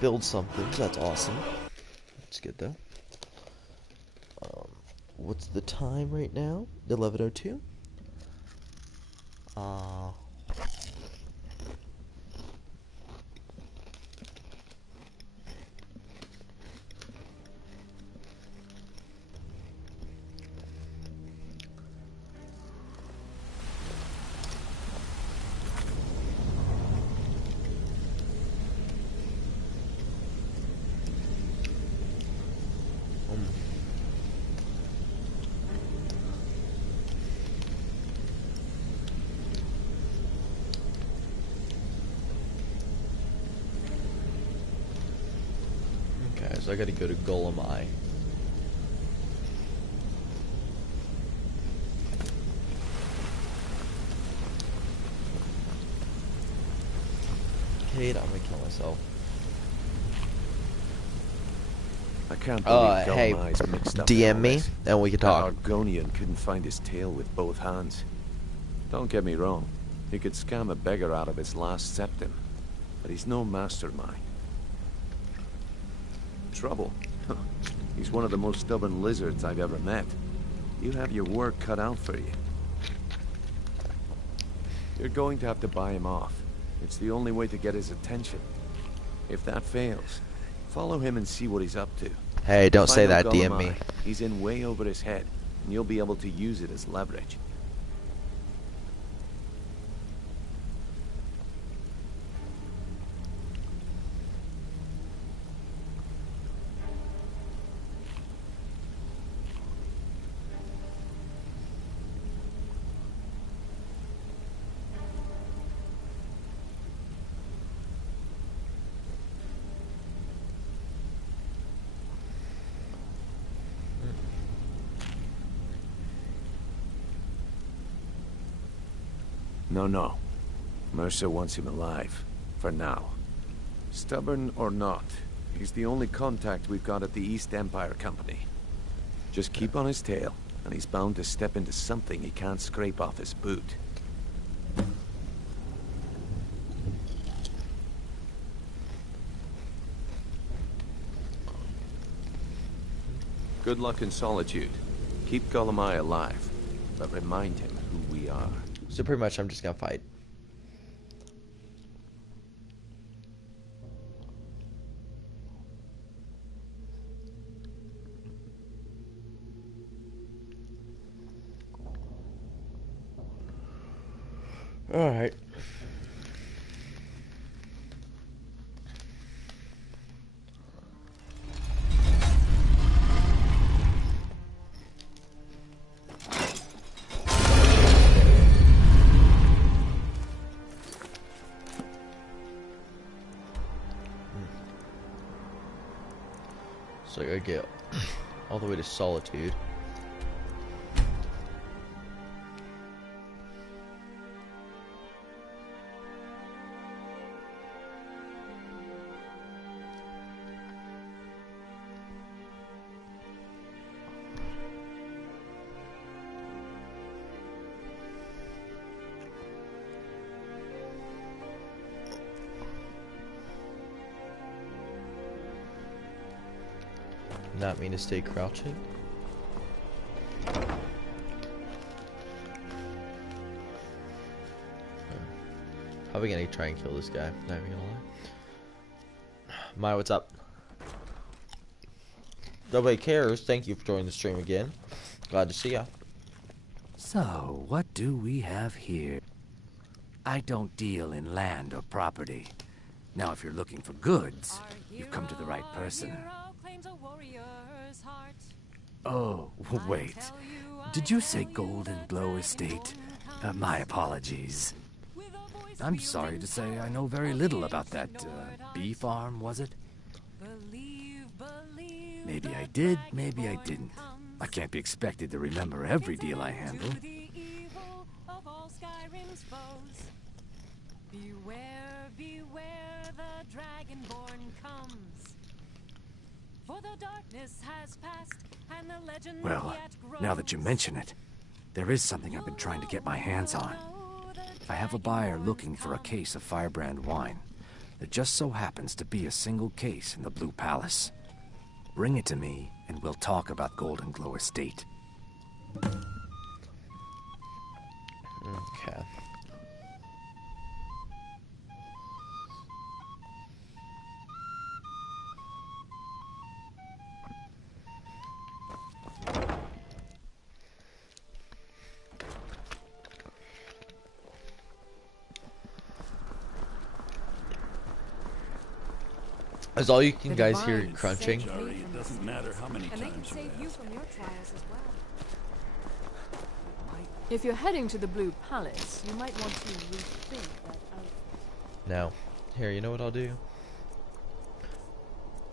build something. So that's awesome. It's good though. What's the time right now? 11:02. Okay, so I gotta go to Golemai. Kate, I'm gonna kill myself. I can't believe Hey, Golemai's mixed up DM in all me, this. and we can That talk. Argonian couldn't find his tail with both hands. Don't get me wrong, he could scam a beggar out of his last septim, but he's no mastermind. Trouble? He's one of the most stubborn lizards I've ever met. You have your work cut out for you. You're going to have to buy him off. It's the only way to get his attention. If that fails, follow him and see what he's up to. Hey, don't say Find that, out DM me. Golemai. He's in way over his head, and you'll be able to use it as leverage. No. Mercer wants him alive. For now. Stubborn or not, he's the only contact we've got at the East Empire Company. Just keep on his tail, and he's bound to step into something he can't scrape off his boot. Good luck in solitude. Keep Golemai alive, but remind him who we are. So pretty much I'm just gonna fight. Alright. So I gotta get all the way to Solitude. Not mean to stay crouching. Probably gonna try and kill this guy. Not even gonna lie. Maya, what's up? Nobody cares. Thank you for joining the stream again. Glad to see ya. So, what do we have here? I don't deal in land or property. Now, if you're looking for goods, you've come to the right person. Oh, wait. Did you say Golden Glow Estate? My apologies. I'm sorry to say I know very little about that, bee farm, was it? Maybe I did, maybe I didn't. I can't be expected to remember every deal I handle. Beware, beware, the Dragonborn comes. For the darkness has passed, and the legend well, now that you mention it, there is something I've been trying to get my hands on. I have a buyer looking for a case of Firebrand wine. There just so happens to be a single case in the Blue Palace. Bring it to me, and we'll talk about Golden Glow Estate. Okay. As all you can guys hear crunching. Sorry, it doesn't matter how many And they can times save you you ask. from your trials as well. If you're heading to the Blue Palace, you might want to rethink that outfit. No. Here, you know what I'll do?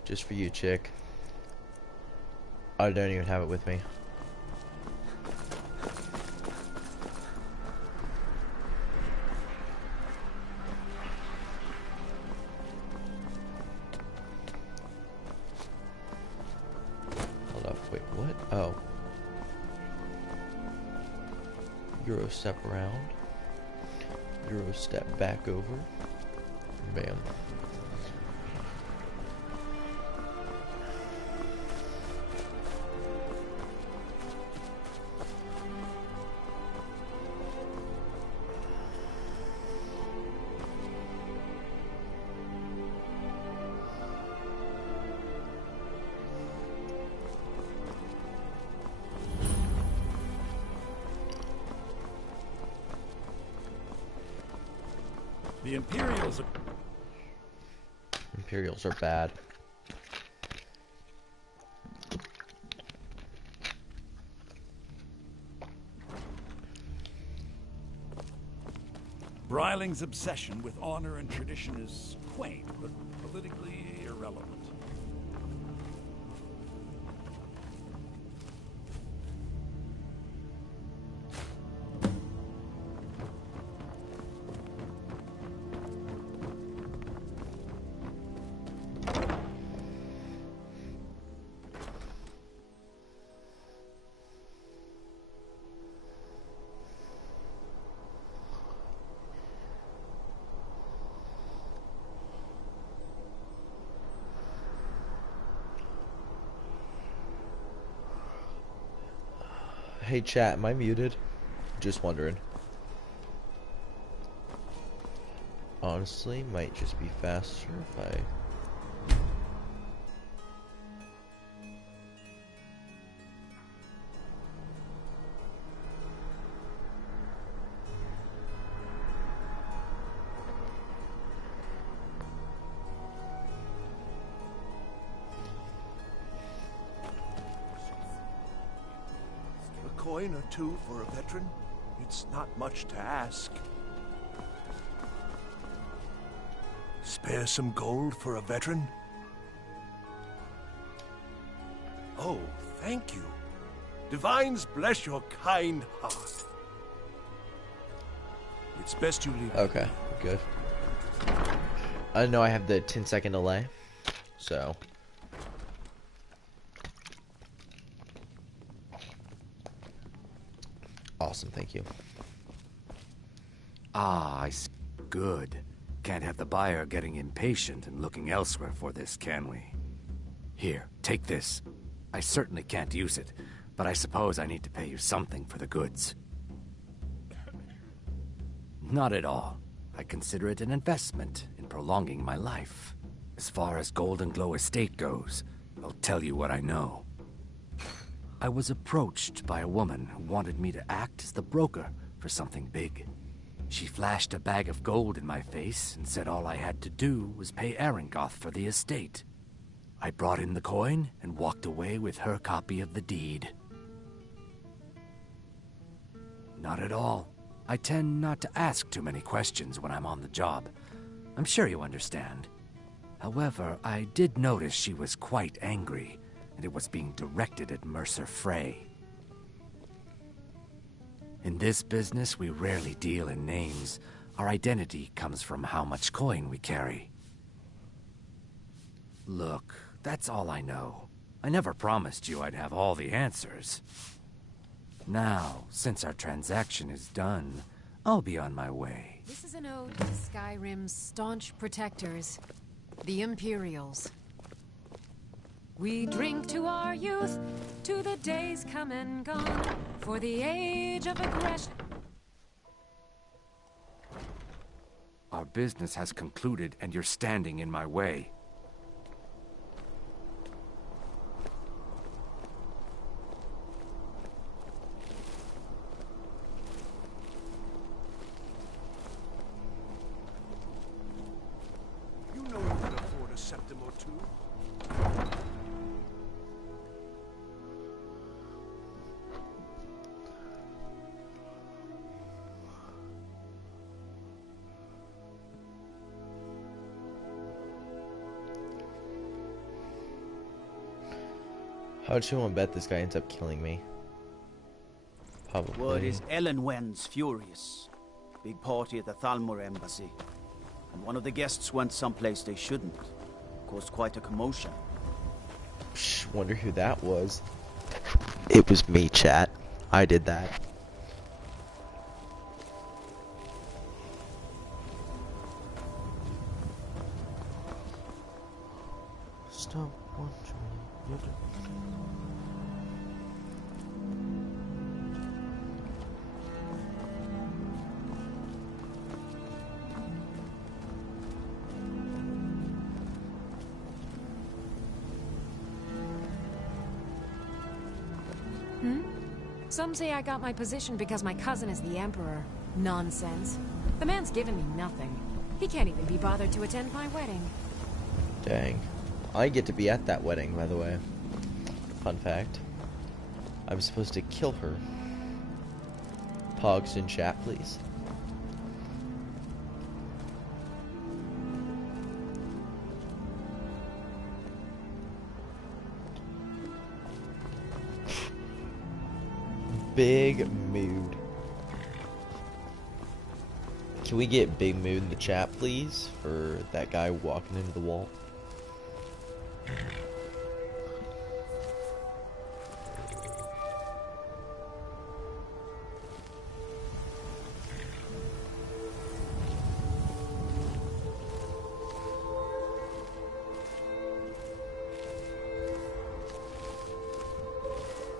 Just for you, chick. I don't even have it with me. Hold up, wait, what? Oh. Euro step around. Euro step back over. Bam. The Imperials are... Imperials are bad. Bryling's obsession with honor and tradition is quaint, but politically irrelevant. Hey chat, am I muted? Just wondering. Honestly, might just be faster if I... Coin or two for a veteran? It's not much to ask. Spare some gold for a veteran? Oh, thank you. Divines bless your kind heart. It's best you leave. Okay, good. I know I have the 10-second delay, so... Awesome, thank you. Ah, I see. Good. Can't have the buyer getting impatient and looking elsewhere for this, can we? Here, take this. I certainly can't use it, but I suppose I need to pay you something for the goods. Not at all. I consider it an investment in prolonging my life. As far as Golden Glow Estate goes, I'll tell you what I know. I was approached by a woman who wanted me to act as the broker for something big. She flashed a bag of gold in my face and said all I had to do was pay Arangoth for the estate. I brought in the coin and walked away with her copy of the deed. Not at all. I tend not to ask too many questions when I'm on the job. I'm sure you understand. However, I did notice she was quite angry, and it was being directed at Mercer Frey. In this business, we rarely deal in names. Our identity comes from how much coin we carry. Look, that's all I know. I never promised you I'd have all the answers. Now, since our transaction is done, I'll be on my way. This is an ode to Skyrim's staunch protectors, the Imperials. We drink to our youth, to the days come and gone, for the age of aggression. Our business has concluded, and you're standing in my way. You know you can afford a septim or two. How would you want to bet this guy ends up killing me? Probably. Word is Ellenwen's furious. Big party at the Thalmor embassy. And one of the guests went someplace they shouldn't. Caused quite a commotion. Psh, wonder who that was. It was me, chat. I did that. Stop watching. Some say I got my position because my cousin is the Emperor. Nonsense. The man's given me nothing. He can't even be bothered to attend my wedding. Dang. I get to be at that wedding, by the way. Fun fact. I'm supposed to kill her. Pogs in chat, please. Big mood. Can we get big mood in the chat, please? For that guy walking into the wall.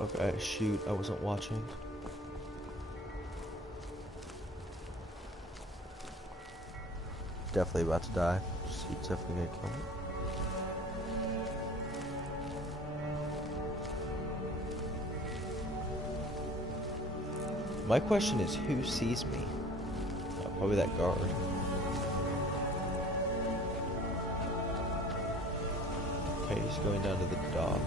Okay, shoot, I wasn't watching. Definitely about to die. She's definitely gonna kill me. My question is, who sees me? Probably that guard. Okay, he's going down to the dock.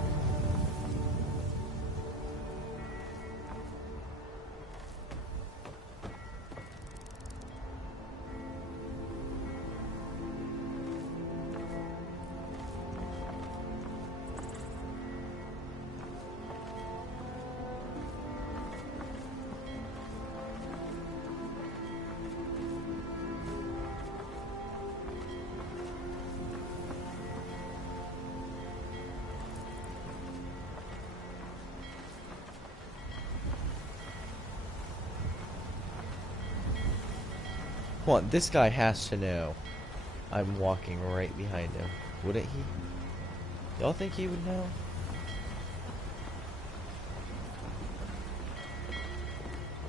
Come on, this guy has to know I'm walking right behind him. Wouldn't he? Y'all think he would know?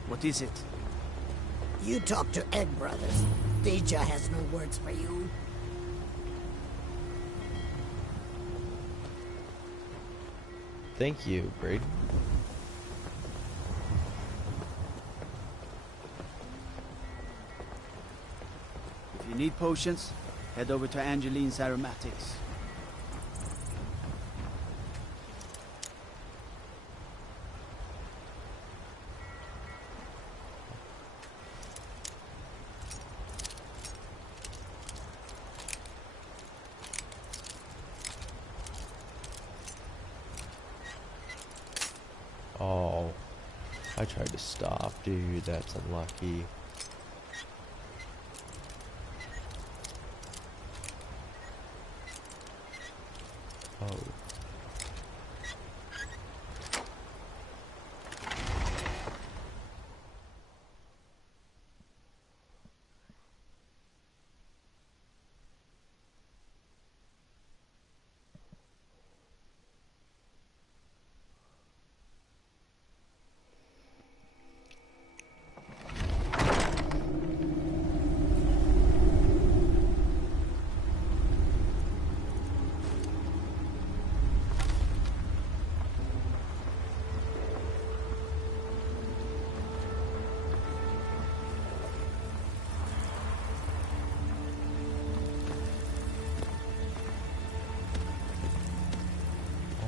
What is it? You talk to Egg Brothers. Deja has no words for you. Thank you, Braden. If you need potions, head over to Angeline's Aromatics. Oh, I tried to stop, dude. That's unlucky. Oh.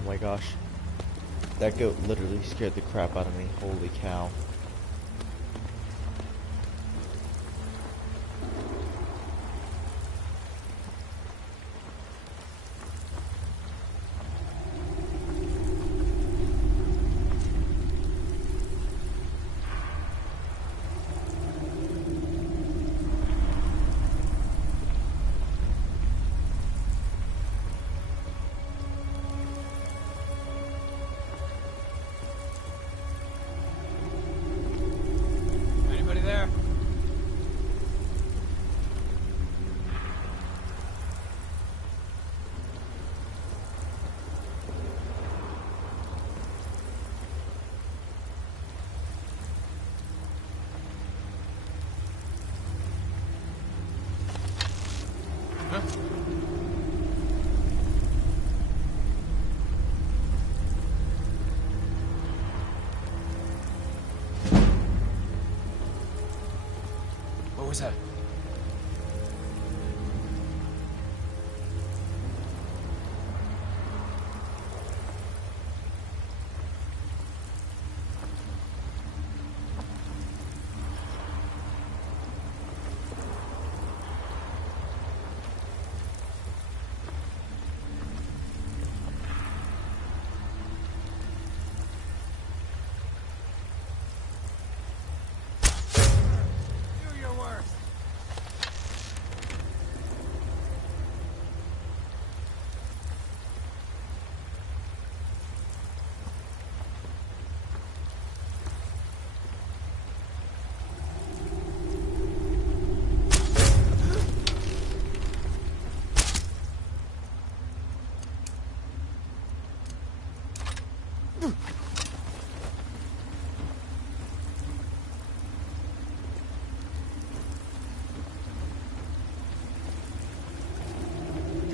my gosh. That goat literally scared the crap out of me. Holy cow. Anybody there? What was that? Do your worst.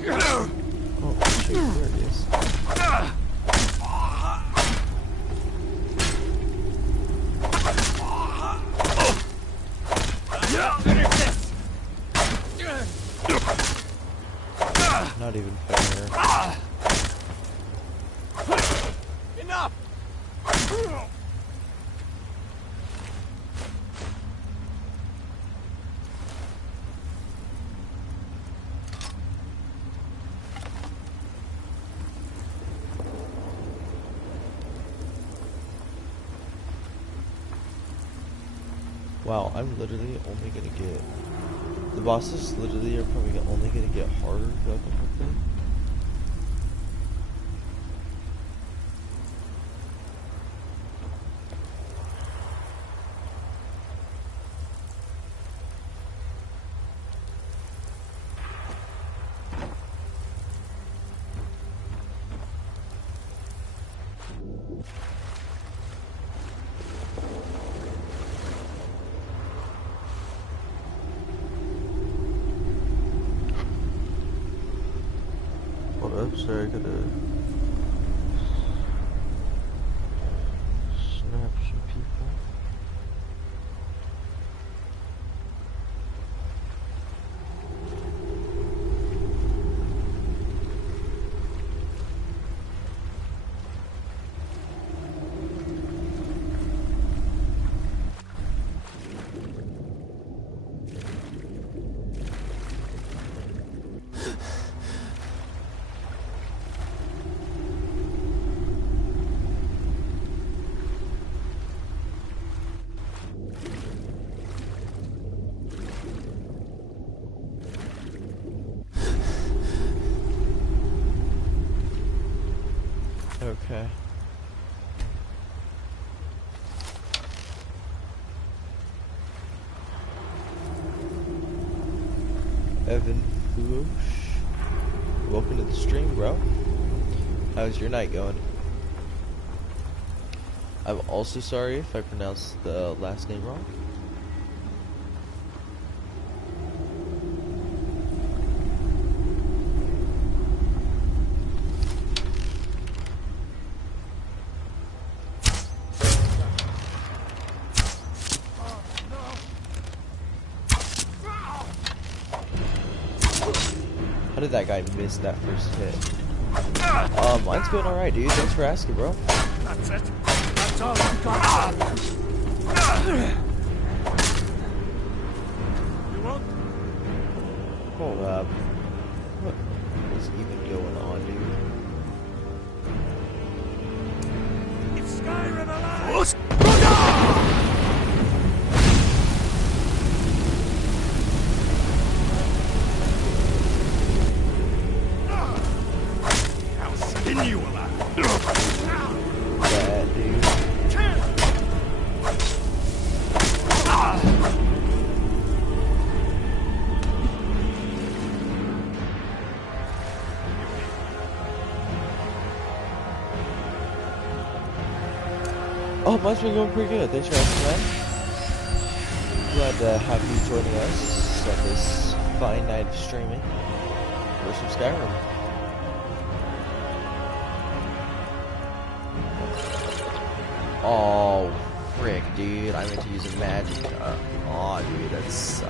Oh, shoot, there it is. Not even fair. Enough! Wow, I'm literally only gonna get... The bosses literally are probably only gonna get harder throughout the whole thing. Hold up, sorry, I gotta snap some people. Okay. Evan Fuosh, welcome to the stream, bro. How's your night going? I'm also sorry if I pronounced the last name wrong. How did that guy miss that first hit? Mine's going alright, dude. Thanks for asking, bro. That's it. That's all I've got. You won't? Hold up. What is even going on, dude? It's Skyrim alive! How spin you alive? Bad, dude. Oh, mine's been going pretty good. Thanks for asking, man. Glad to have you joining us on this fine night of streaming for some Skyrim. Oh, frick, dude. I meant to use a magic. Oh, dude, that sucks.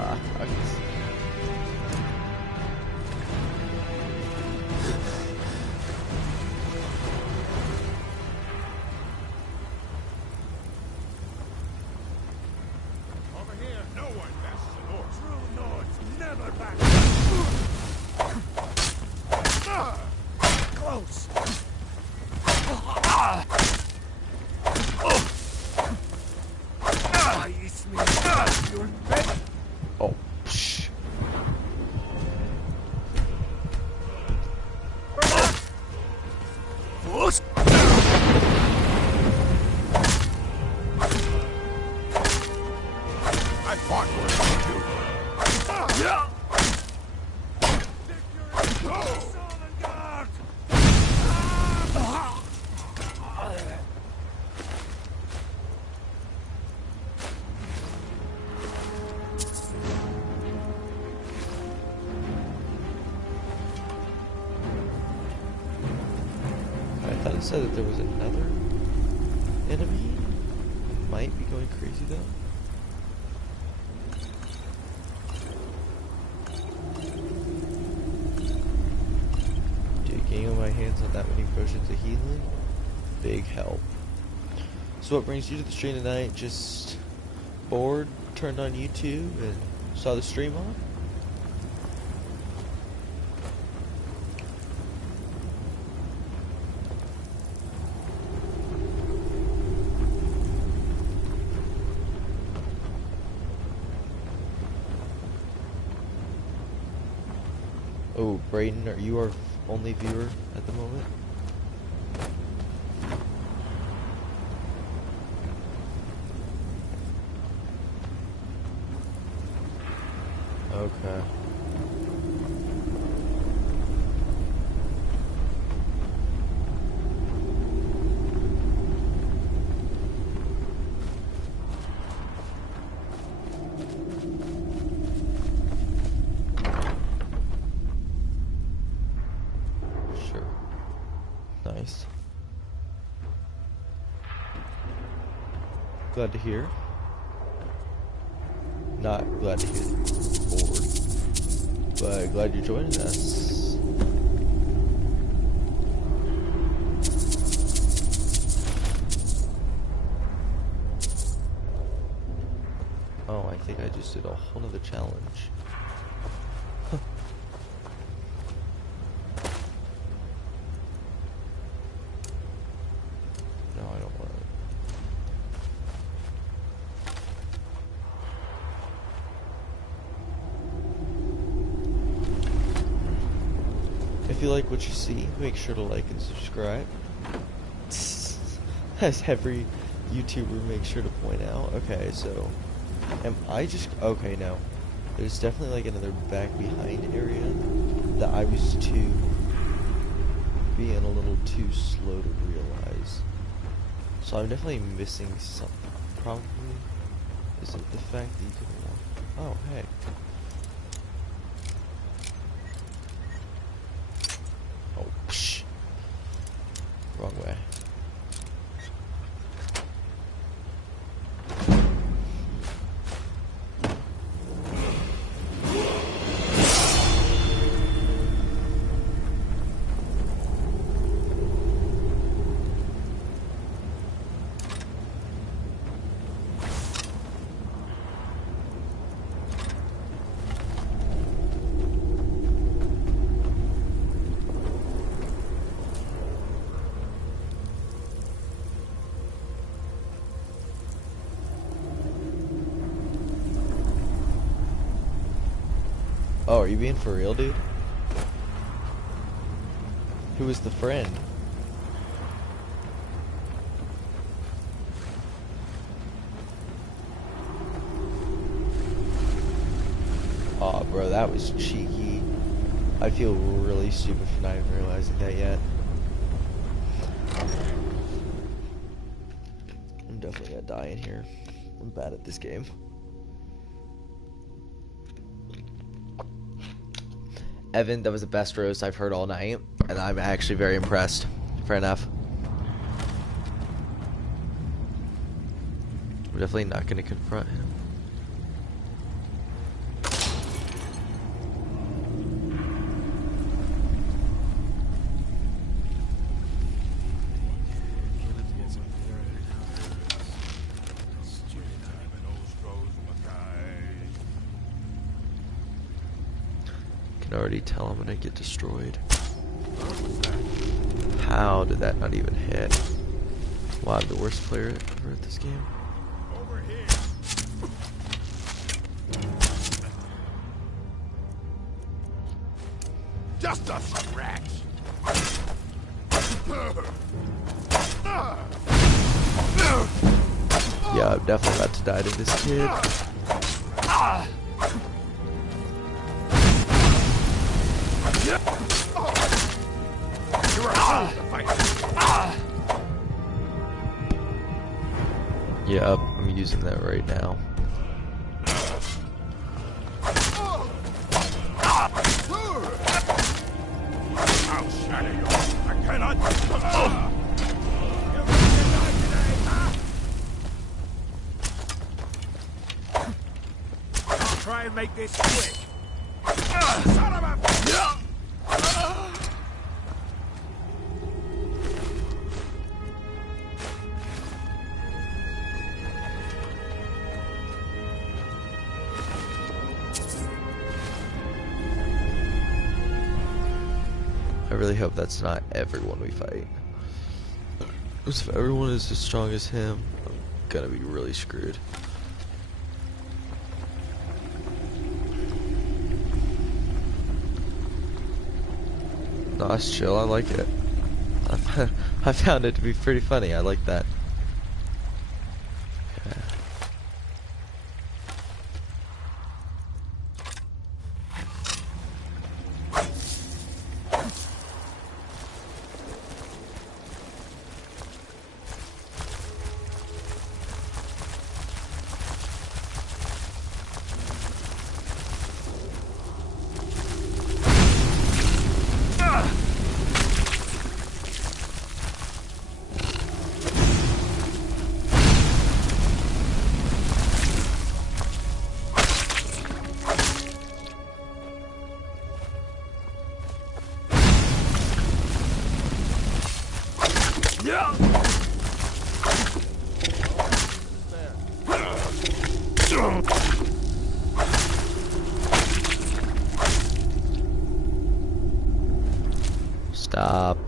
Over here, no one backs the Nords. True Nords never back. Close. Oh, shh. I fought for it too. Yeah. I thought it said that there was another enemy. Might be going crazy though. Dude, getting my hands on that many potions of healing, big help. So what brings you to the stream tonight? Just bored, turned on YouTube, and saw the stream on? Oh, Brayden, are you our only viewer at the moment? Okay. Sure. Nice. Glad to hear. Not glad to hear that you're bored, but glad you're joining us. Oh, I think I just did a whole nother challenge. No, I don't want it. If you like what you see, make sure to like and subscribe. As every YouTuber makes sure to point out. Okay, so am I just okay? No, there's definitely like another back behind area that I was being a little too slow to realize. So I'm definitely missing something. Probably is it the fact that you can walk? Oh, hey. Oh, psh. Wrong way. Oh, are you being for real, dude? Who was the friend? Oh, bro, that was cheeky. I feel really stupid for not even realizing that yet. I'm definitely gonna die in here. I'm bad at this game. Evan, that was the best roast I've heard all night, and I'm actually very impressed. Fair enough. We're definitely not gonna confront him. Already tell I'm gonna get destroyed. How did that not even hit? Wow, I'm the worst player ever at this game. Over here. Just a scratch. Yeah, I'm definitely about to die to this kid. Yep, I'm using that right now. I'll shatter you. I cannot. I'll try and make this quick. Son of a. I really hope that's not everyone we fight. If everyone is as strong as him, I'm gonna be really screwed. No, that's chill. I like it. I found it to be pretty funny. I like that. Okay. Stop.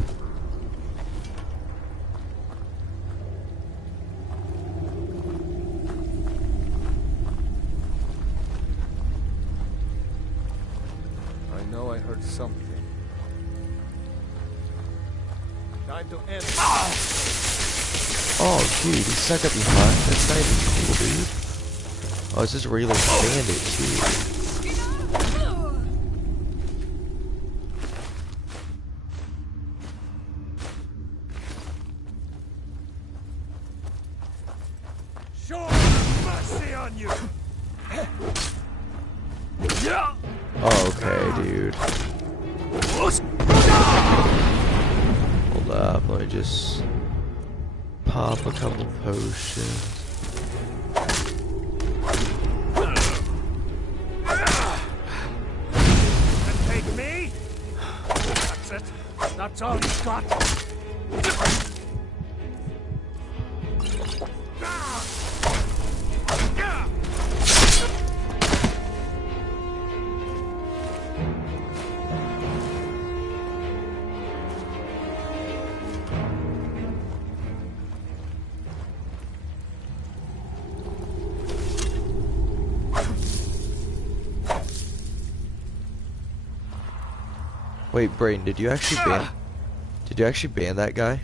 I know I heard something. Time to end. Oh, dude, he stuck up behind. That's not even cool, dude. Oh, it's just a regular bandit, too. Show mercy on you. Oh, okay, dude. Hold up, let me just pop a couple potions. And take me? That's it. That's all you got. Wait, Brain, did you actually ban? Did you actually ban that guy?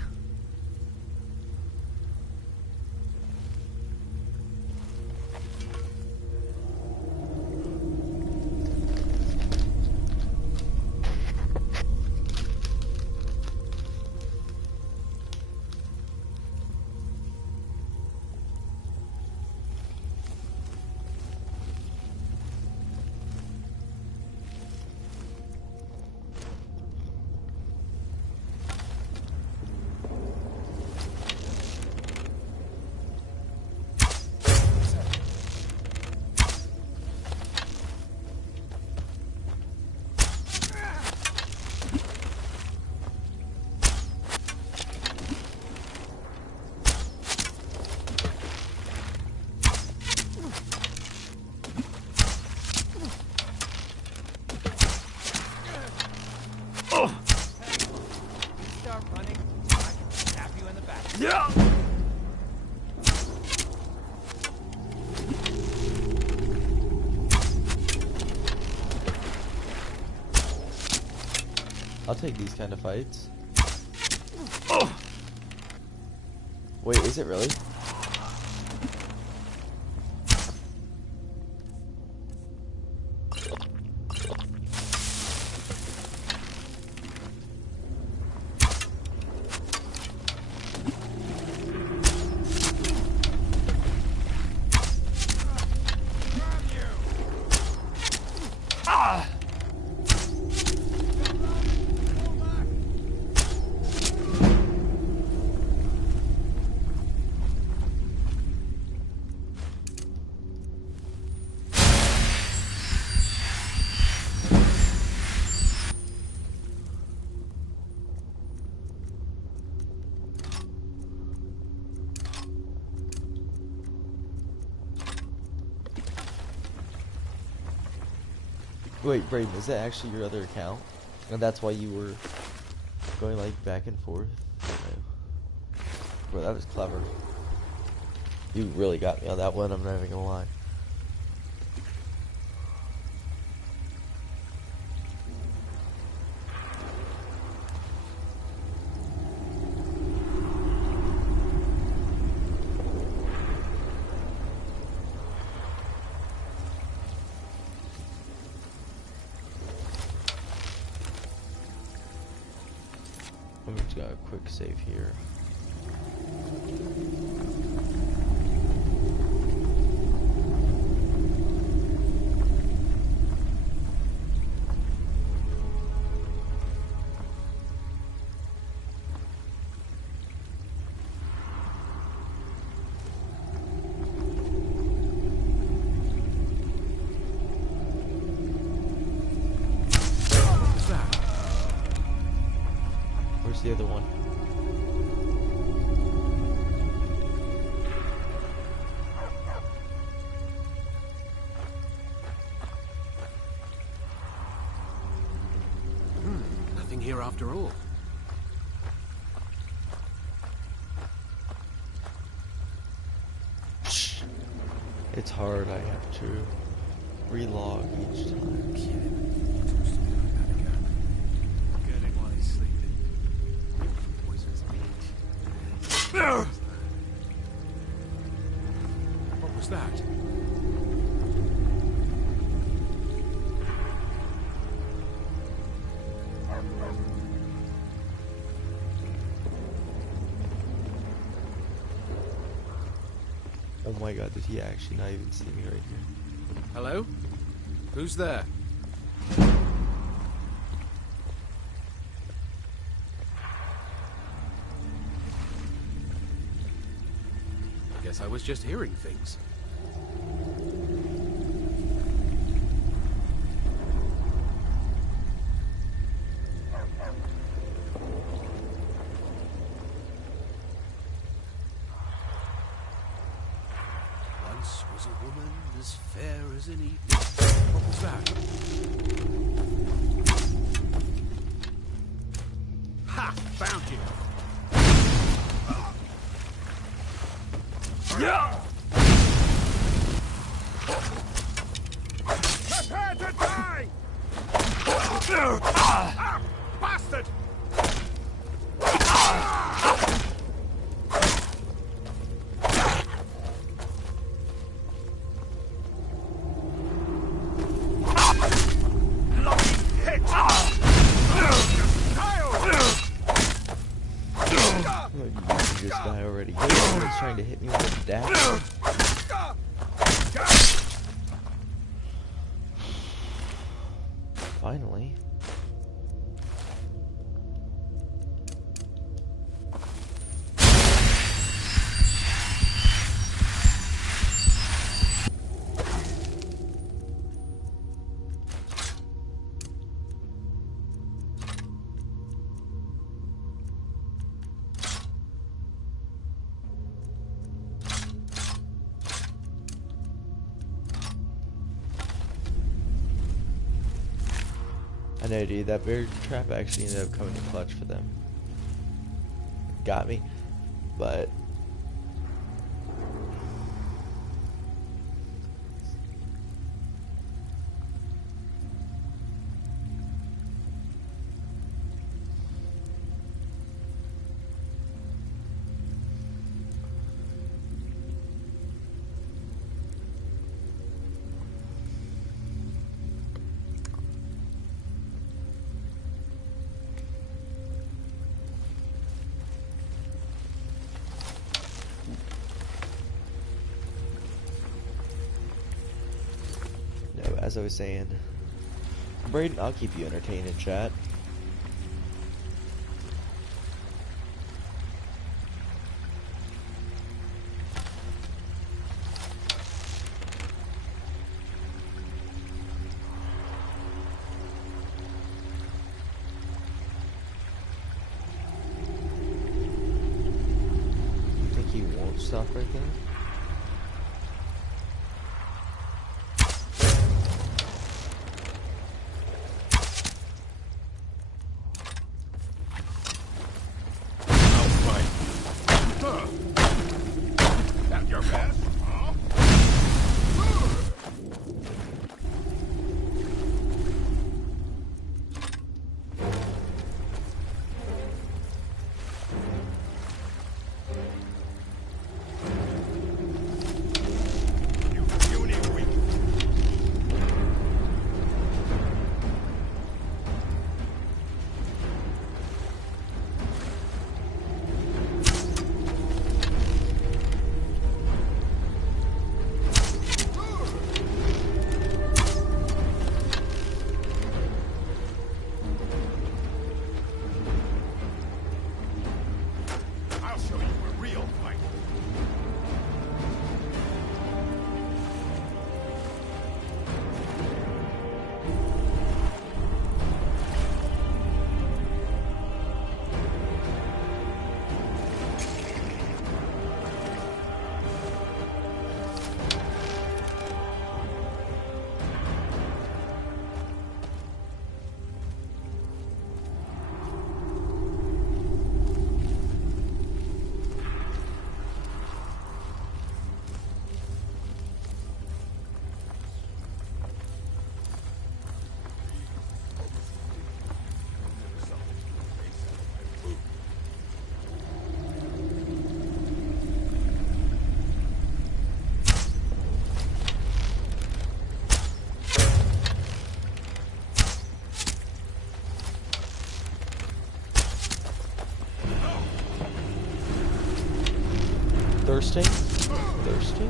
I'll take these kind of fights. Wait, is it really? Wait, Brayden, is that actually your other account? And that's why you were going like back and forth? Bro, that was clever. You really got me on that one, I'm not even gonna lie. I'm just got a quick save here. The other one. Nothing here after all. It's hard, I have to relog each time. What was that? Oh my god, did he actually not even see me right here? Hello? Who's there? Guess I was just hearing things. Once was a woman as fair as an evening. What was that? Ha! Found you! Yeah! Prepare to die! he's trying to hit me with a dagger. Finally. I know, dude, that bear trap actually ended up coming in clutch for them. Got me, but... As I was saying, Braden, I'll keep you entertained in chat. You think he won't stop right there? Thirsty? Thirsty?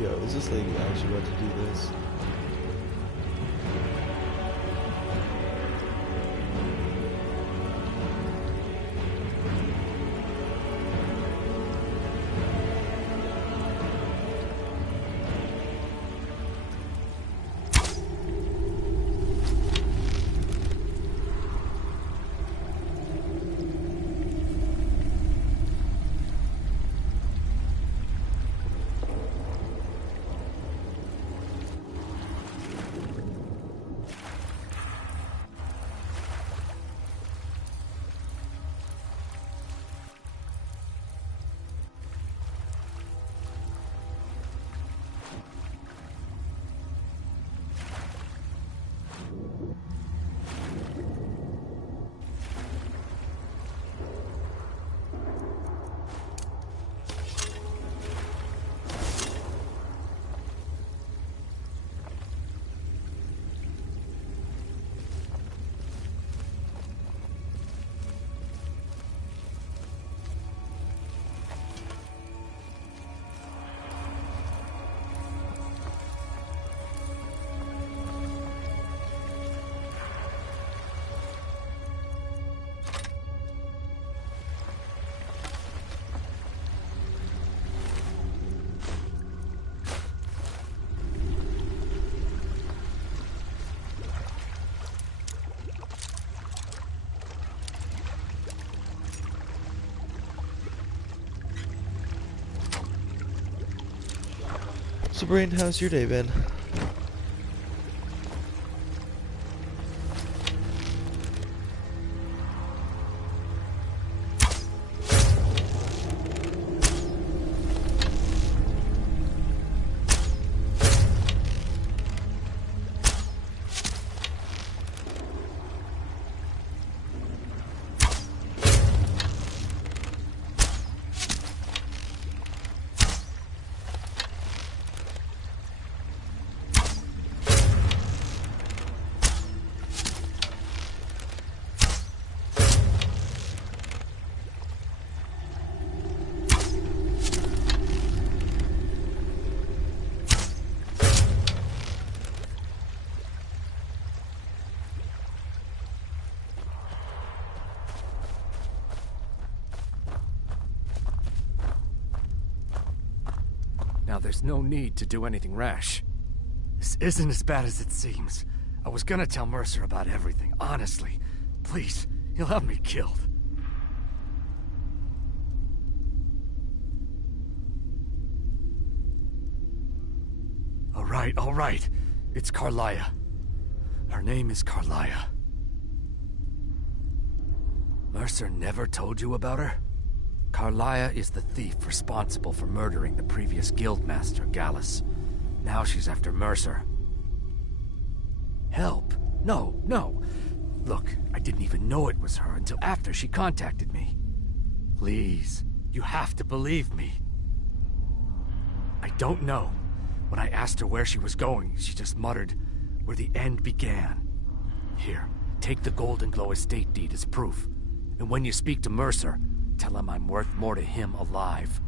Yo, is this lady actually about to do this? So, Brain, how's your day been? Now, there's no need to do anything rash. This isn't as bad as it seems. I was gonna tell Mercer about everything, honestly. Please, he'll have me killed. All right. It's Carlia. Her name is Carlia. Mercer never told you about her? Carlia is the thief responsible for murdering the previous guildmaster, Gallus. Now she's after Mercer. Help? No. Look, I didn't even know it was her until after she contacted me. Please, you have to believe me. I don't know. When I asked her where she was going, she just muttered, "Where the end began." Here, take the Golden Glow estate deed as proof. And when you speak to Mercer, tell him I'm worth more to him alive.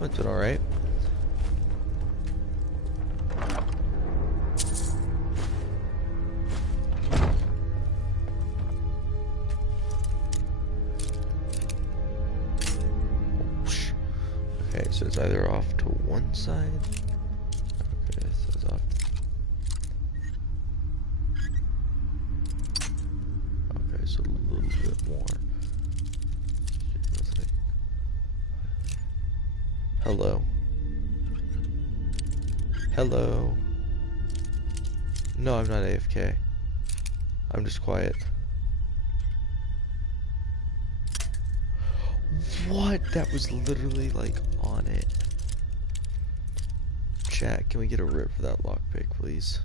Went doing alright. Okay, so it's either off to one side. Okay, so it's off. Okay, so a little bit more. Hello. Hello. No, I'm not AFK. I'm just quiet. What? That was literally like on it. Chat, can we get a rip for that lockpick, please?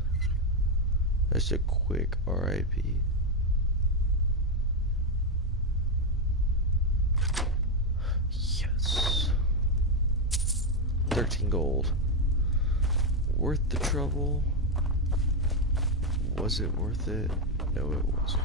Just a quick RIP. Yes. 13 gold. Worth the trouble? Was it worth it? No, it wasn't.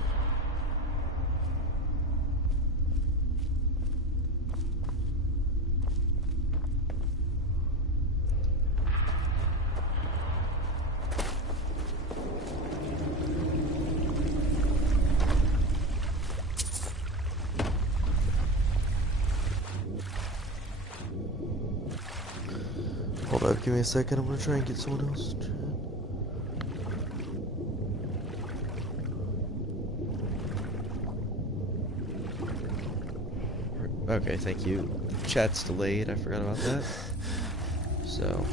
Hold up, give me a second. I'm gonna try and get someone else. Okay, thank you. Chat's delayed. I forgot about that. So.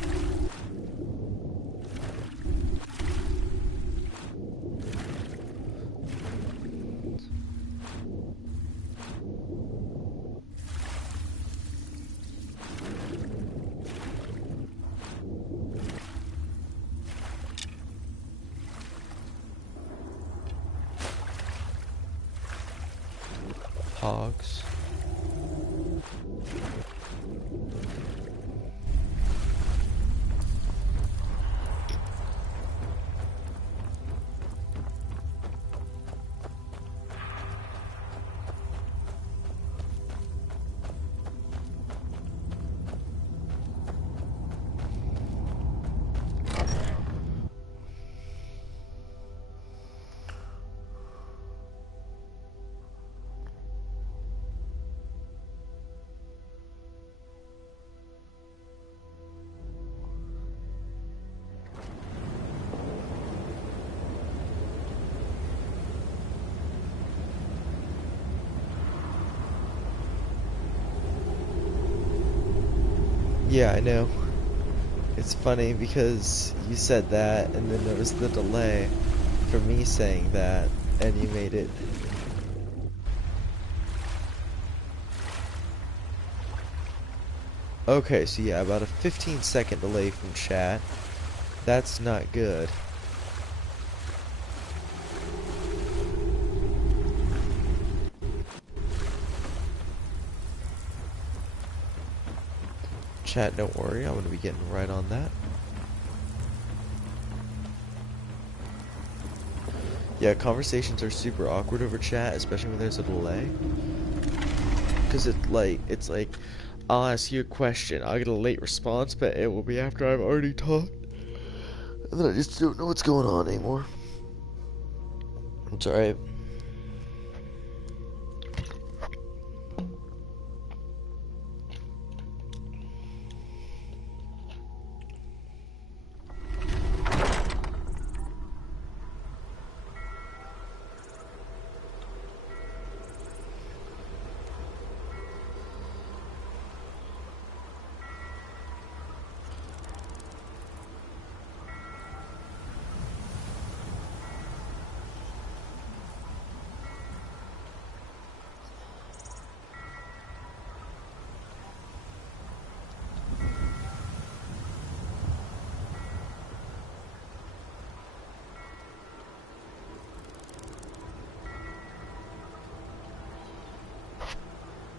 Hogs. Yeah, I know. It's funny because you said that, and then there was the delay for me saying that, and you made it. Okay, so yeah, about a 15-second delay from chat. That's not good. Chat, don't worry, I'm going to be getting right on that. Yeah, conversations are super awkward over chat, especially when there's a delay. Because it's like, I'll ask you a question, I'll get a late response, but it will be after I've already talked. And then I just don't know what's going on anymore. It's alright.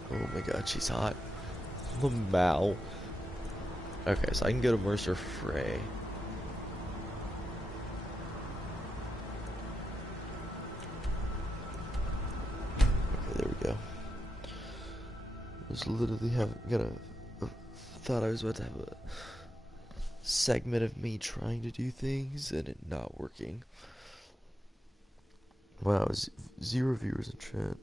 Oh my god, she's hot. Lamau. Okay, so I can go to Mercer Frey. Okay, there we go. I was literally thought I was about to have a segment of me trying to do things and it not working. Wow, 0 viewers in chat.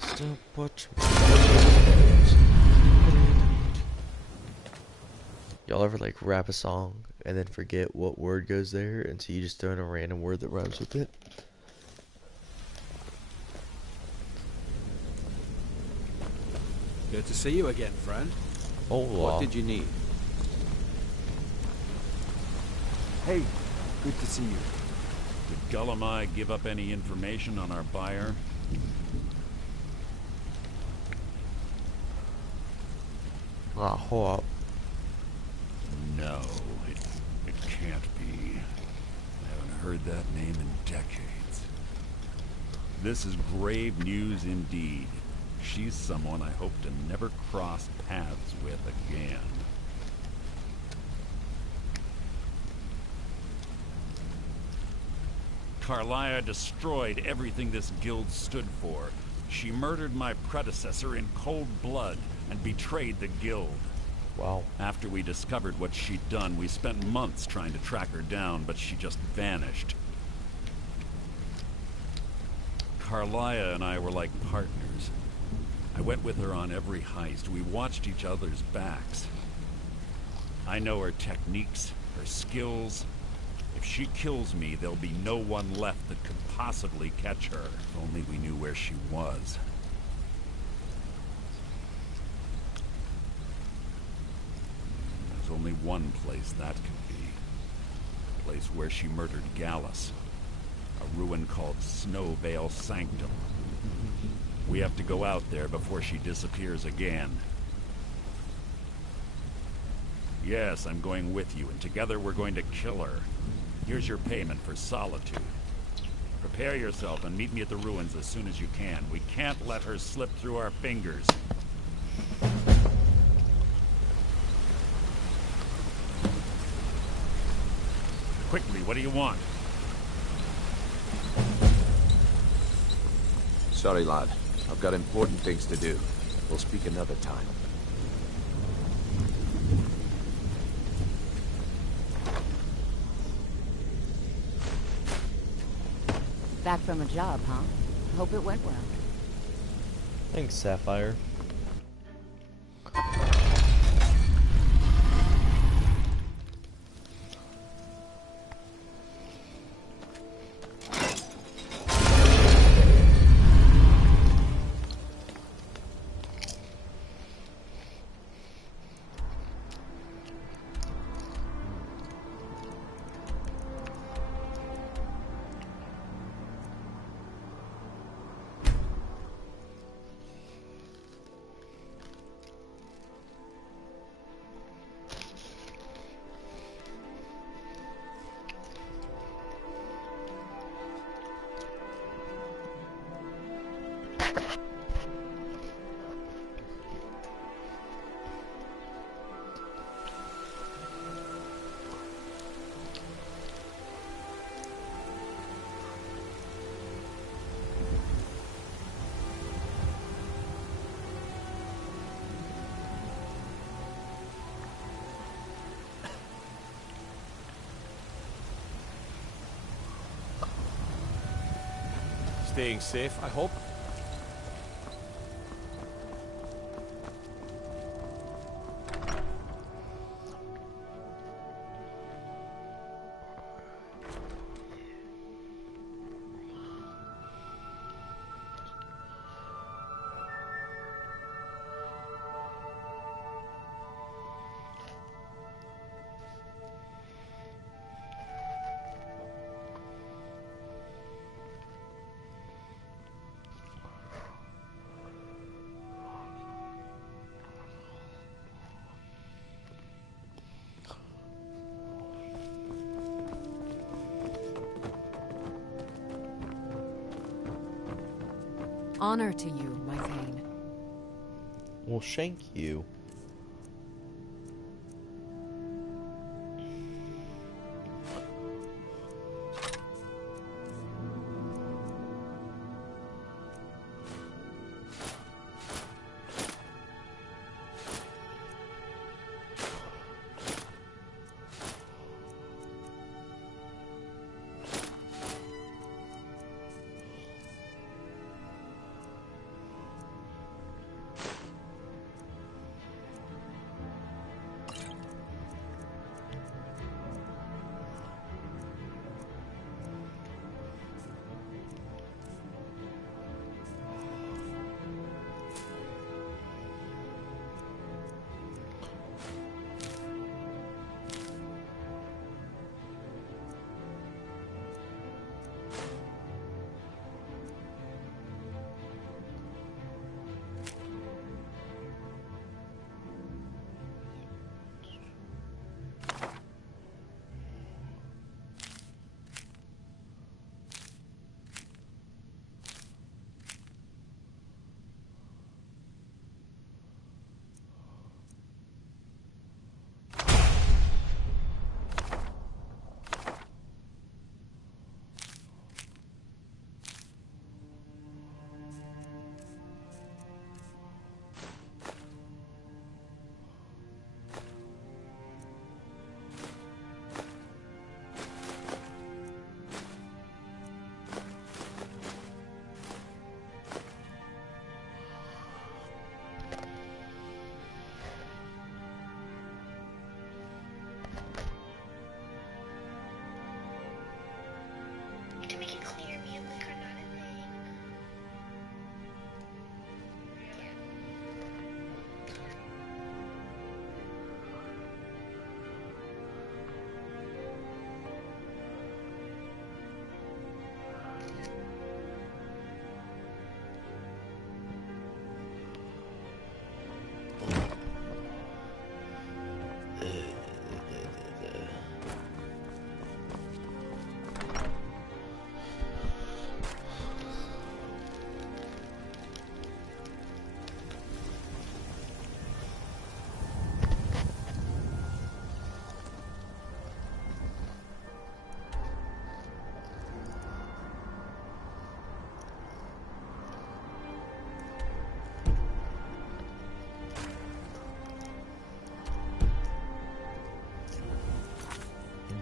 Stop watching. Y'all ever like rap a song and then forget what word goes there, and so you just throw in a random word that rhymes with it? Good to see you again, friend. Hola. What did you need? Hey, good to see you. Did Gullamai give up any information on our buyer? Hold up. No, it can't be. I haven't heard that name in decades. This is grave news indeed. She's someone I hope to never cross paths with again. Carlia destroyed everything this guild stood for. She murdered my predecessor in cold blood and betrayed the guild. Wow. After we discovered what she'd done, we spent months trying to track her down, but she just vanished. Carlia and I were like partners. I went with her on every heist. We watched each other's backs. I know her techniques, her skills. If she kills me, there'll be no one left that could possibly catch her. If only we knew where she was. There's only one place that could be. The place where she murdered Gallus. A ruin called Snowvale Sanctum. We have to go out there before she disappears again. Yes, I'm going with you, and together we're going to kill her. Here's your payment for solitude. Prepare yourself and meet me at the ruins as soon as you can. We can't let her slip through our fingers. Quickly, what do you want? Sorry, lad. I've got important things to do. We'll speak another time. Back from a job, huh? Hope it went well. Thanks, Sapphire. Staying safe, I hope. Honor to you, my Thane. Well, shank you.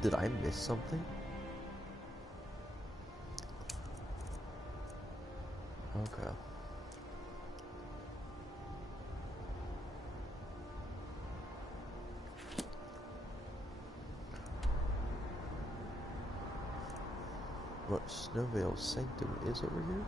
Did I miss something? Okay. What Snowveil Sanctum is over here?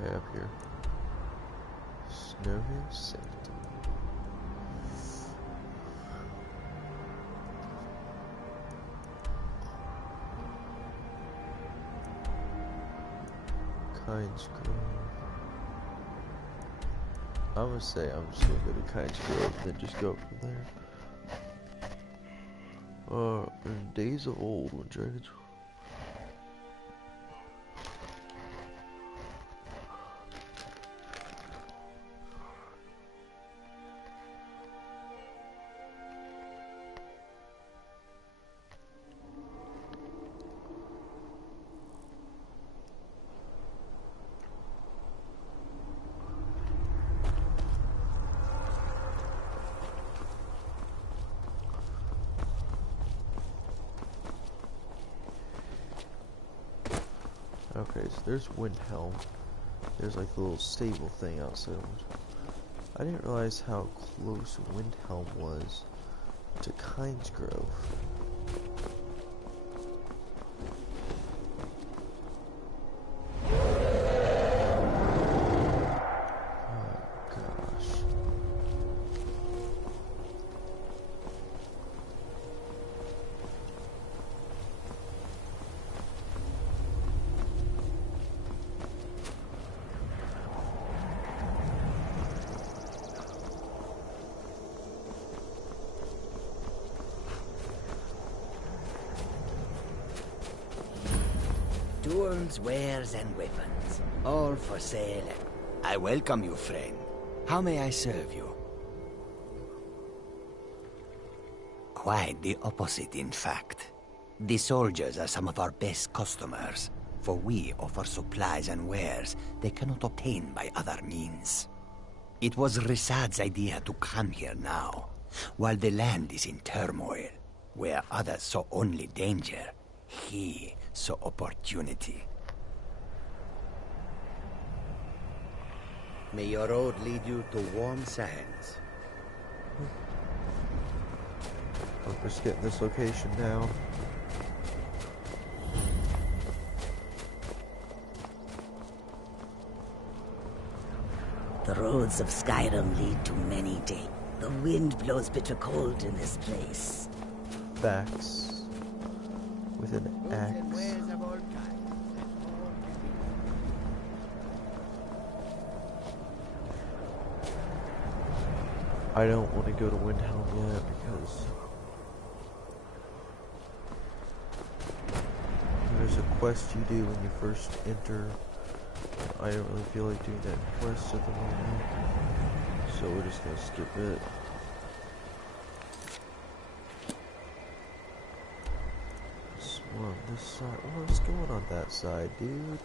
Okay, up here. Snowveil Sanctum. Kynes Grove. I'm gonna say I'm just gonna go to Kynes Grove and then just go from there. In days of old when dragons. Okay, so there's Windhelm. There's like the little stable thing outside. I didn't realize how close Windhelm was to Kynes Grove. Tools, wares, and weapons, all for sale. I welcome you, friend. How may I serve you? Quite the opposite, in fact. The soldiers are some of our best customers, for we offer supplies and wares they cannot obtain by other means. It was Risad's idea to come here now, while the land is in turmoil, where others saw only danger. He saw opportunity. May your road lead you to warm sands. I'm just getting this location down. The roads of Skyrim lead to many dangers. The wind blows bitter cold in this place. Facts. With an axe. I don't want to go to Windhelm yet because there's a quest you do when you first enter. I don't really feel like doing that quest at the moment, so we're just gonna skip it. On this side. What's going on that side, dude?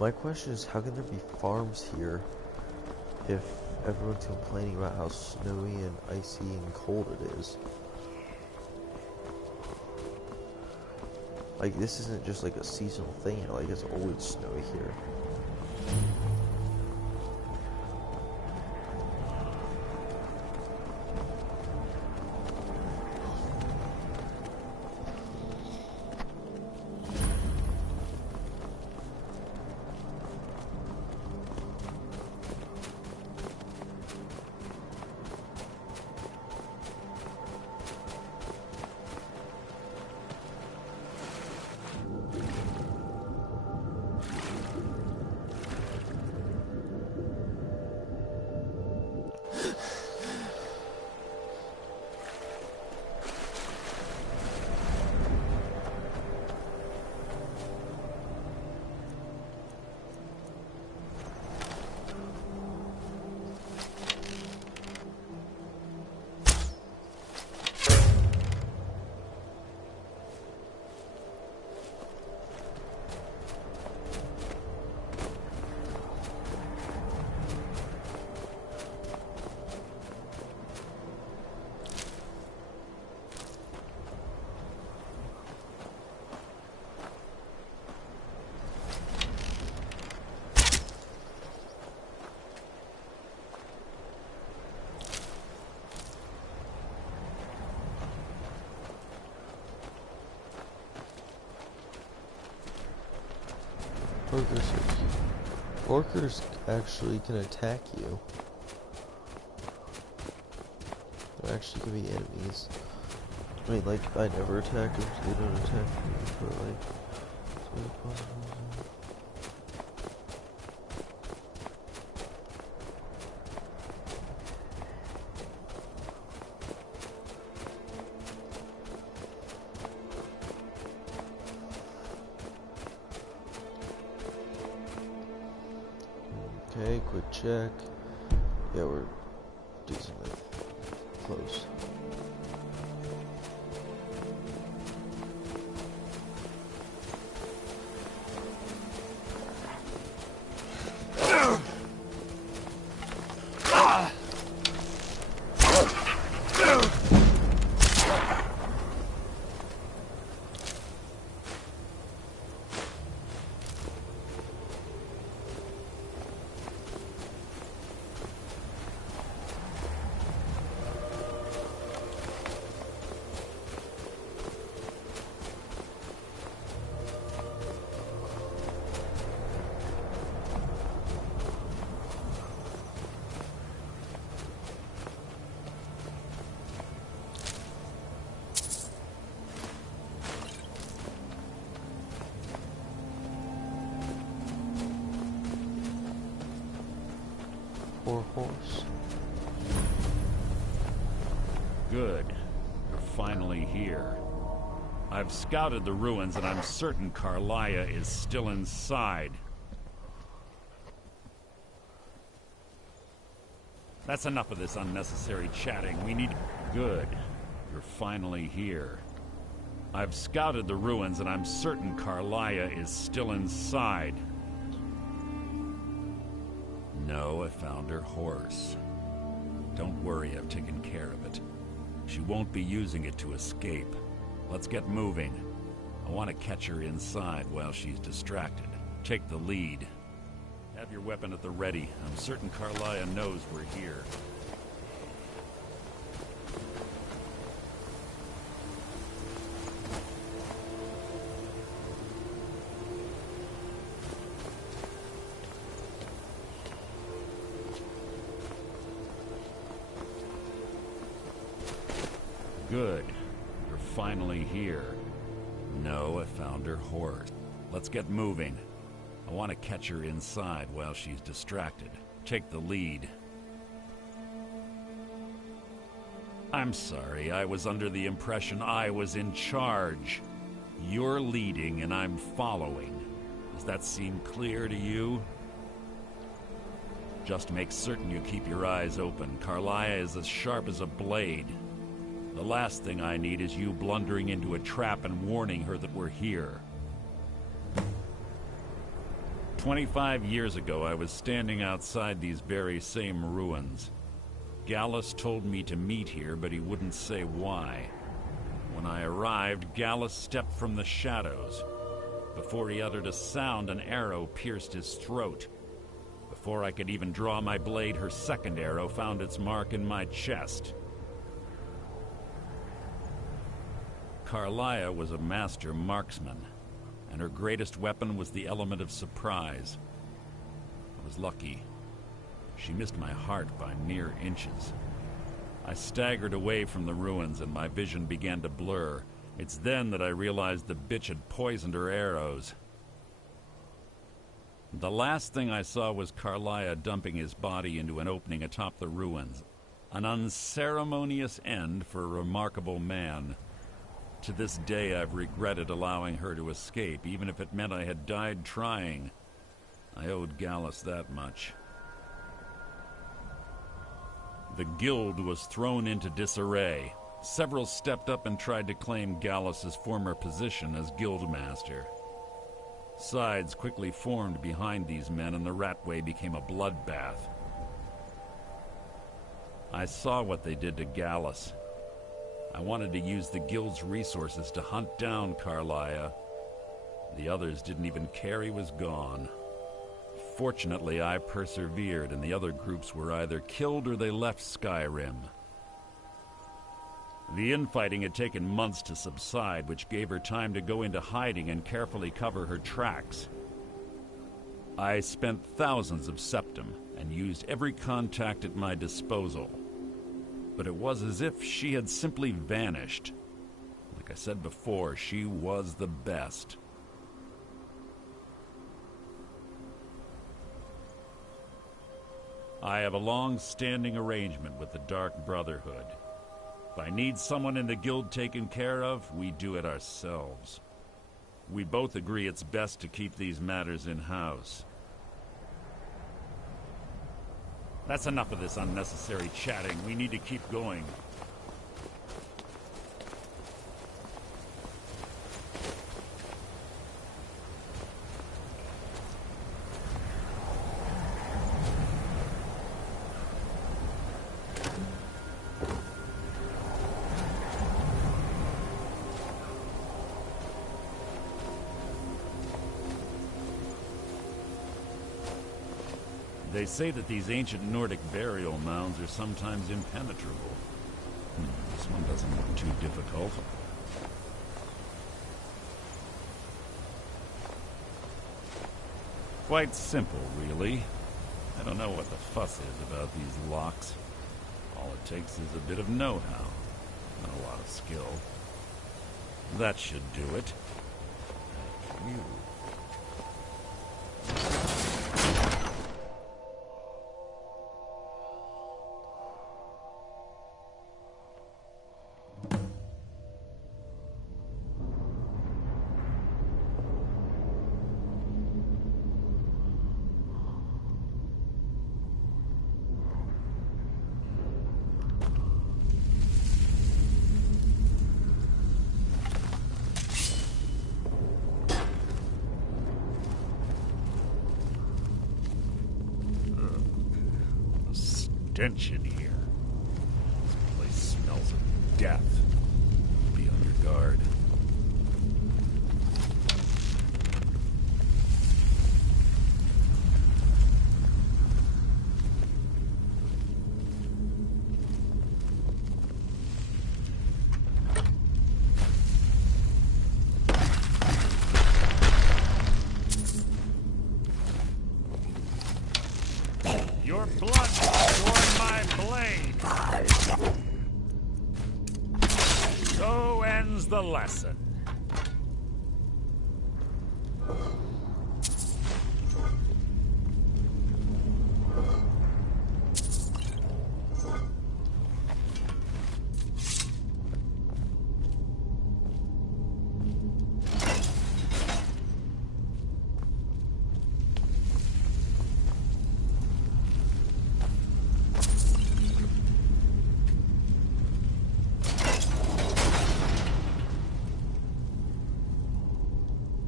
My question is, how can there be farms here if everyone's complaining about how snowy and icy and cold it is? Like, this isn't just like a seasonal thing, like it's always snowy here. Orcers actually can attack you. They actually can be enemies. I mean, like, I never attack them, so they don't attack me, but like, it's really possible. Okay, quick check. Yeah, we're decently close. Poor horse. Good. You're finally here. I've scouted the ruins and I'm certain Carlia is still inside. That's enough of this unnecessary chatting. We need... Good. You're finally here. I've scouted the ruins and I'm certain Carlia is still inside. No, I found her horse. Don't worry, I've taken care of it. She won't be using it to escape. Let's get moving. I want to catch her inside while she's distracted. Take the lead. Have your weapon at the ready. I'm certain Carlia knows we're here. Good. You're finally here. No, I found her horse. Let's get moving. I want to catch her inside while she's distracted. Take the lead. I'm sorry, I was under the impression I was in charge. You're leading and I'm following. Does that seem clear to you? Just make certain you keep your eyes open. Carlia is as sharp as a blade. The last thing I need is you blundering into a trap and warning her that we're here. 25 years ago, I was standing outside these very same ruins. Gallus told me to meet here, but he wouldn't say why. When I arrived, Gallus stepped from the shadows. Before he uttered a sound, an arrow pierced his throat. Before I could even draw my blade, her second arrow found its mark in my chest. Carlia was a master marksman, and her greatest weapon was the element of surprise. I was lucky. She missed my heart by mere inches. I staggered away from the ruins and my vision began to blur. It's then that I realized the bitch had poisoned her arrows. The last thing I saw was Carlia dumping his body into an opening atop the ruins. An unceremonious end for a remarkable man. To this day, I've regretted allowing her to escape, even if it meant I had died trying. I owed Gallus that much. The guild was thrown into disarray. Several stepped up and tried to claim Gallus's former position as guildmaster. Sides quickly formed behind these men, and the Ratway became a bloodbath. I saw what they did to Gallus. I wanted to use the guild's resources to hunt down Carlia. The others didn't even care he was gone. Fortunately, I persevered, and the other groups were either killed or they left Skyrim. The infighting had taken months to subside, which gave her time to go into hiding and carefully cover her tracks. I spent thousands of septum and used every contact at my disposal. But it was as if she had simply vanished. Like I said before, she was the best. I have a long-standing arrangement with the Dark Brotherhood. If I need someone in the guild taken care of, we do it ourselves. We both agree it's best to keep these matters in-house. That's enough of this unnecessary chatting. We need to keep going. They say that these ancient Nordic burial mounds are sometimes impenetrable. This one doesn't look too difficult. Quite simple, really. I don't know what the fuss is about these locks. All it takes is a bit of know-how, and a lot of skill. That should do it. Phew. Stench in here. This place smells of death. Be on your guard. Your blood adorn my blade. So ends the lesson.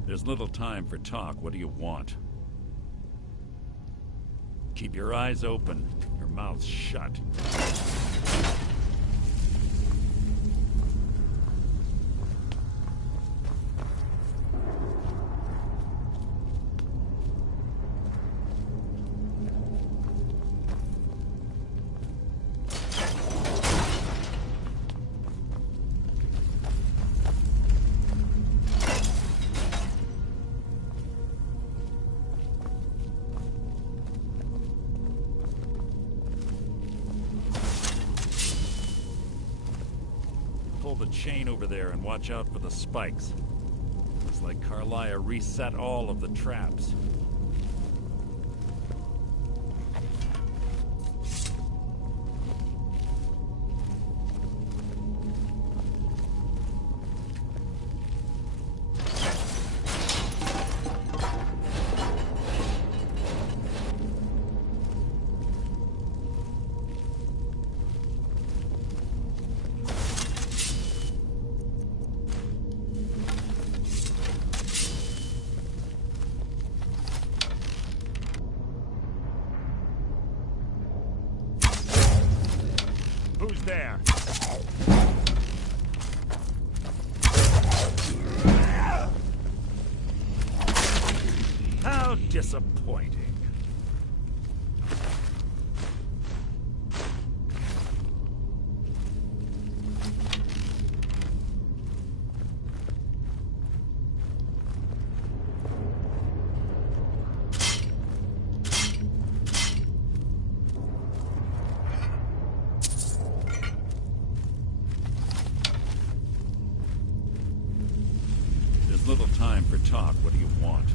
There's little time for talk. What do you want? Keep your eyes open, your mouth shut. Pull the chain over there and watch out for the spikes. Looks like Carlia reset all of the traps. Who's there? How disappointing. little time for talk. What do you want?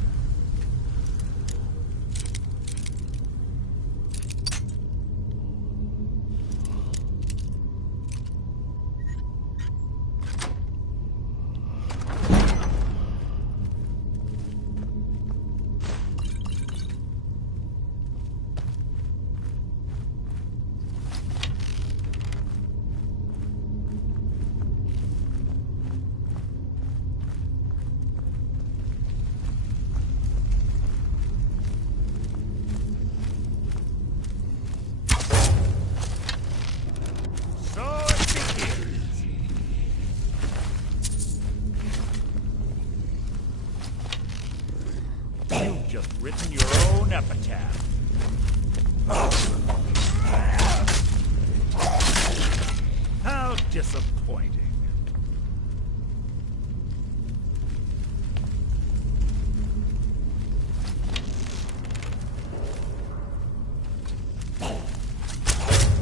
Just written your own epitaph. How disappointing.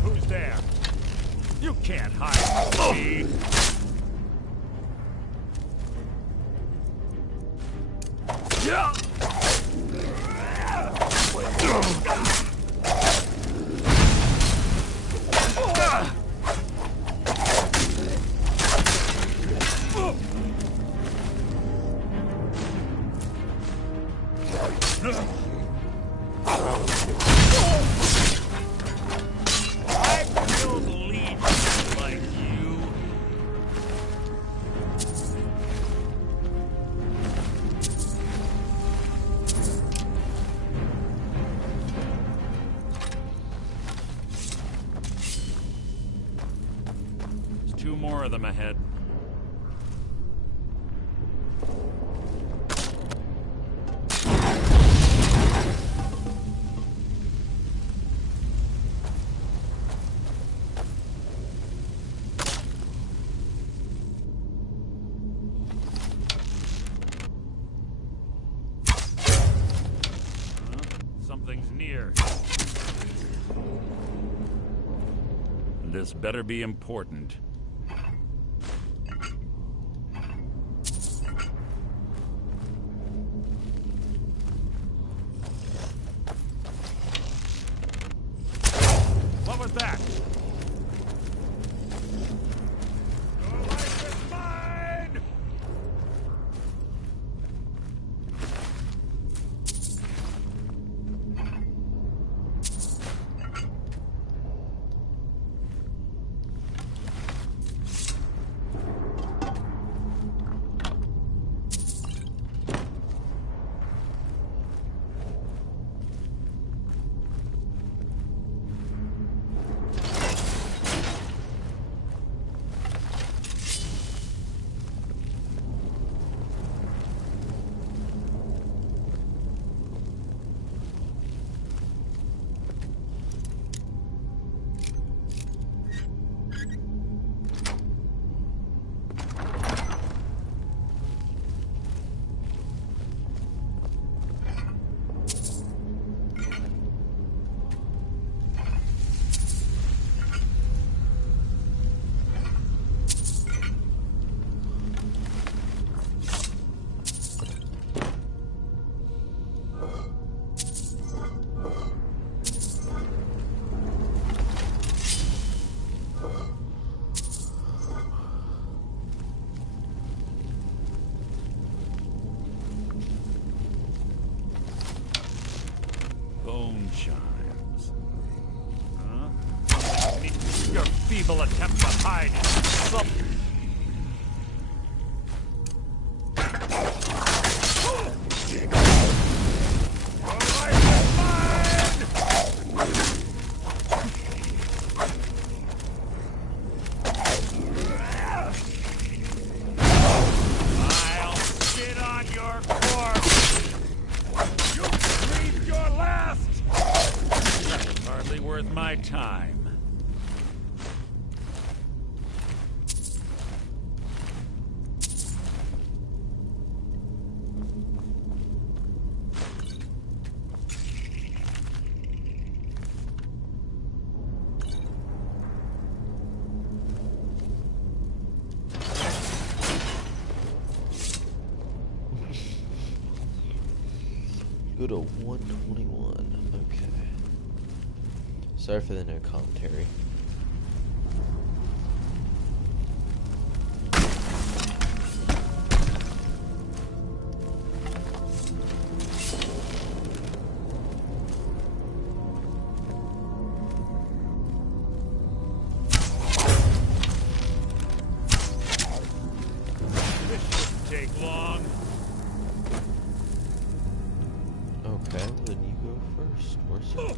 Who's there? You can't hide from me. Yeah. Two more of them ahead. Something's near. This better be important. What was that? Your life is mine! Bone chimes. Huh? Your feeble attempt to hide something. Worth my time. go to 121. Okay. Sorry for the no commentary. Okay, well then you go first. Or so.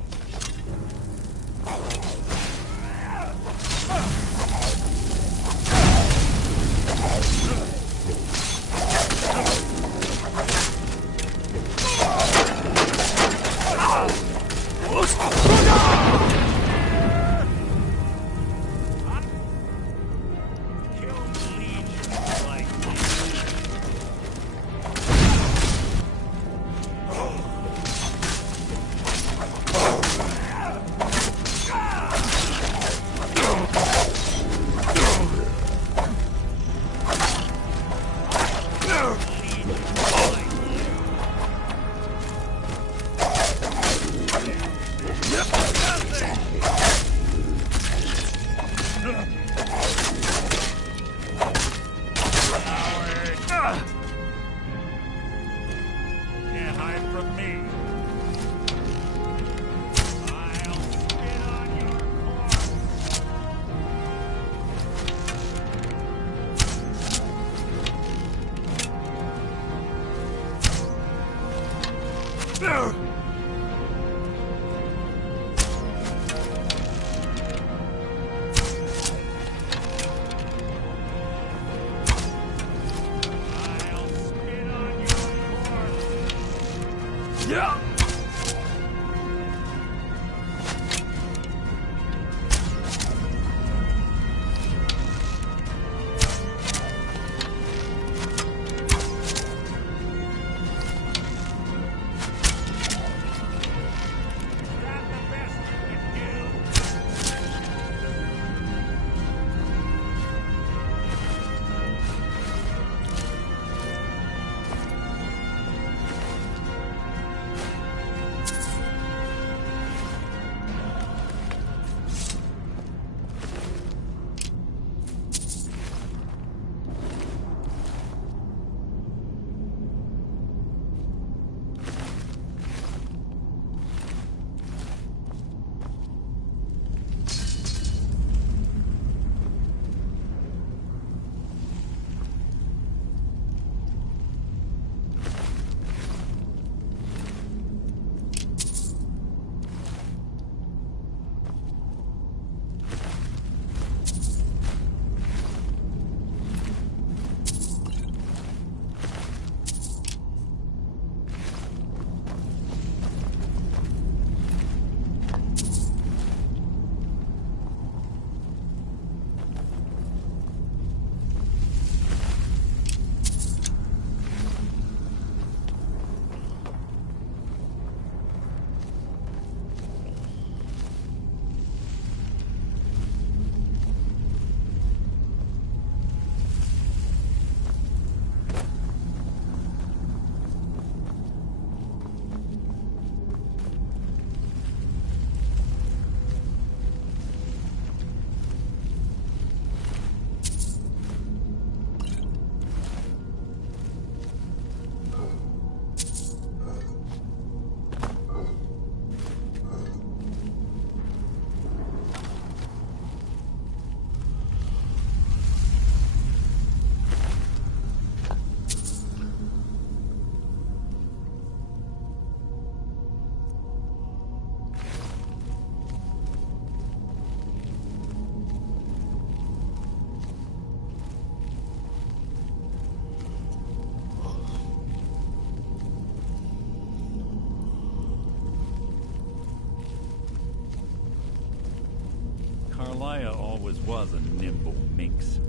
Carlia always was a nimble minx.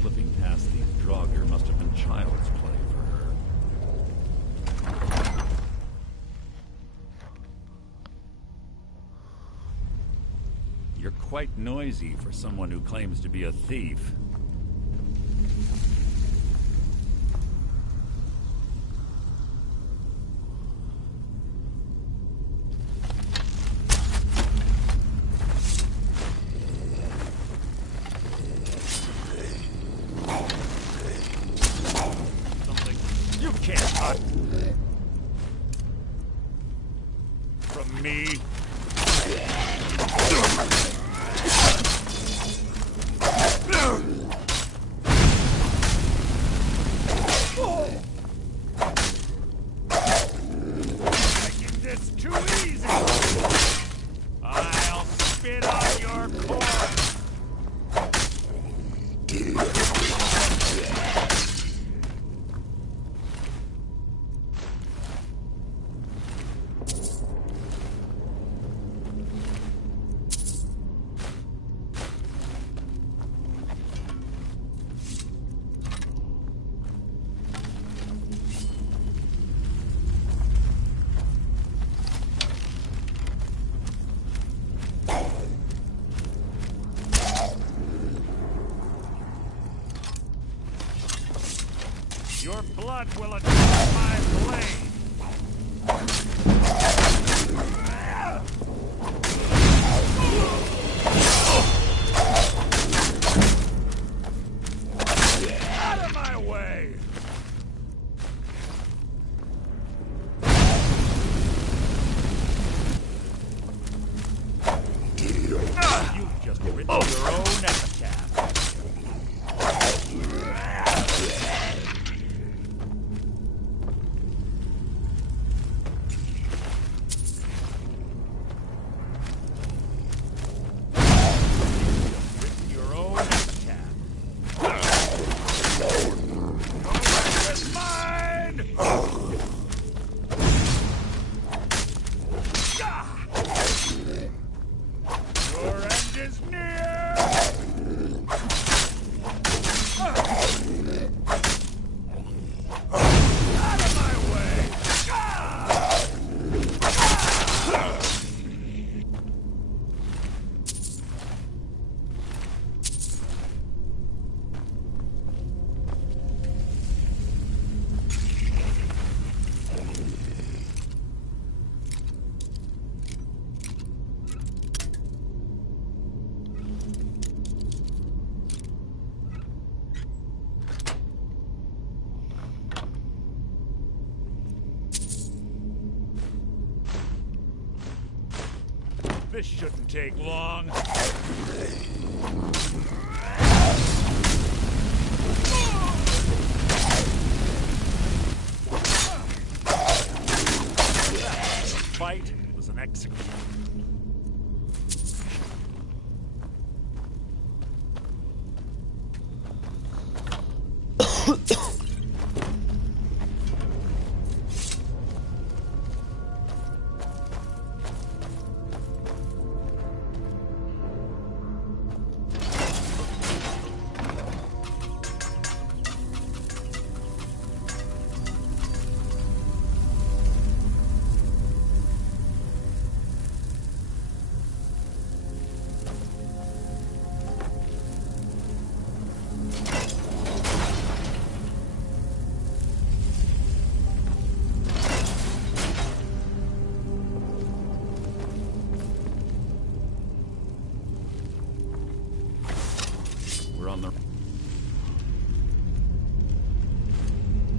Slipping past these Draugr must have been child's play for her. You're quite noisy for someone who claims to be a thief. From me. Making this too easy. I'll spit on your corpse. Your blood will attract my blade. Out of my way! You've just written your own epitaph. This shouldn't take long. Fight was an execution. We're on the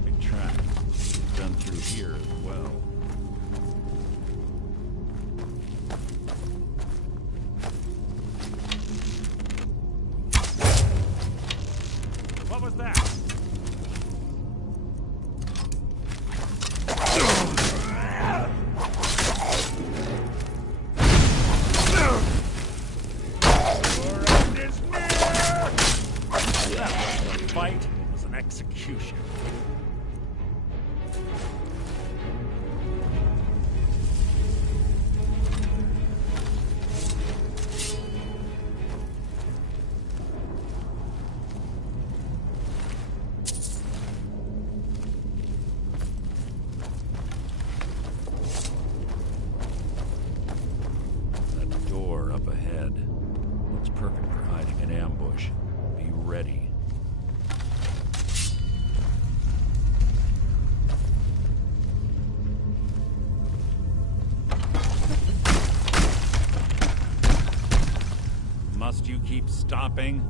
right track. We've done through here as well. What was that? Fight was an execution. That door up ahead looks perfect for hiding an ambush. Be ready. Must you keep stopping?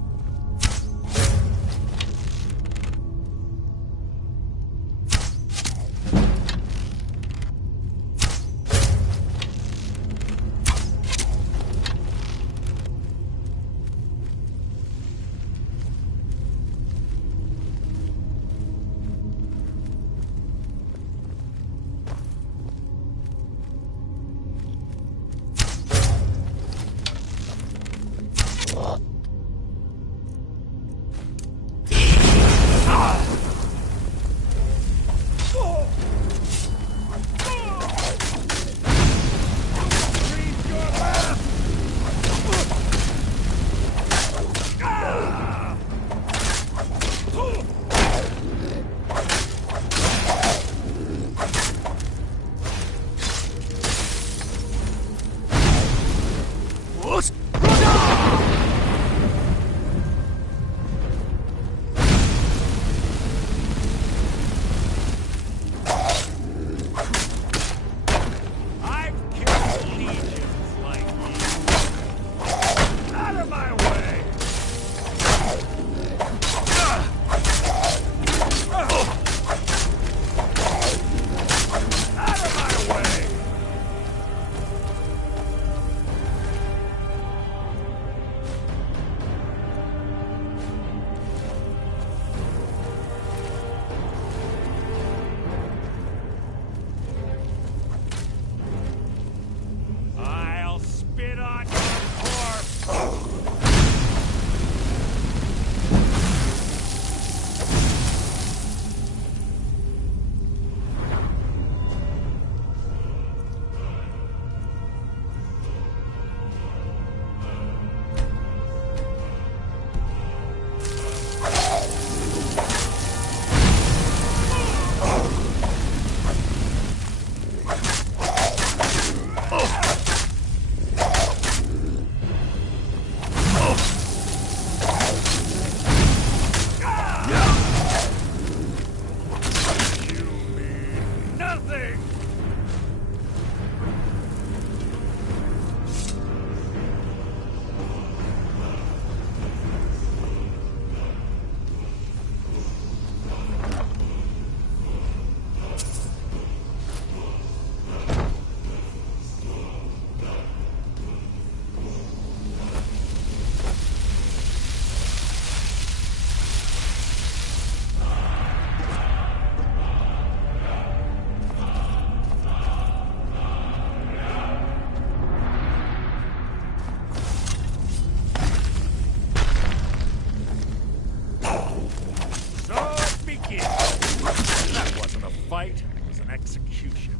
execution.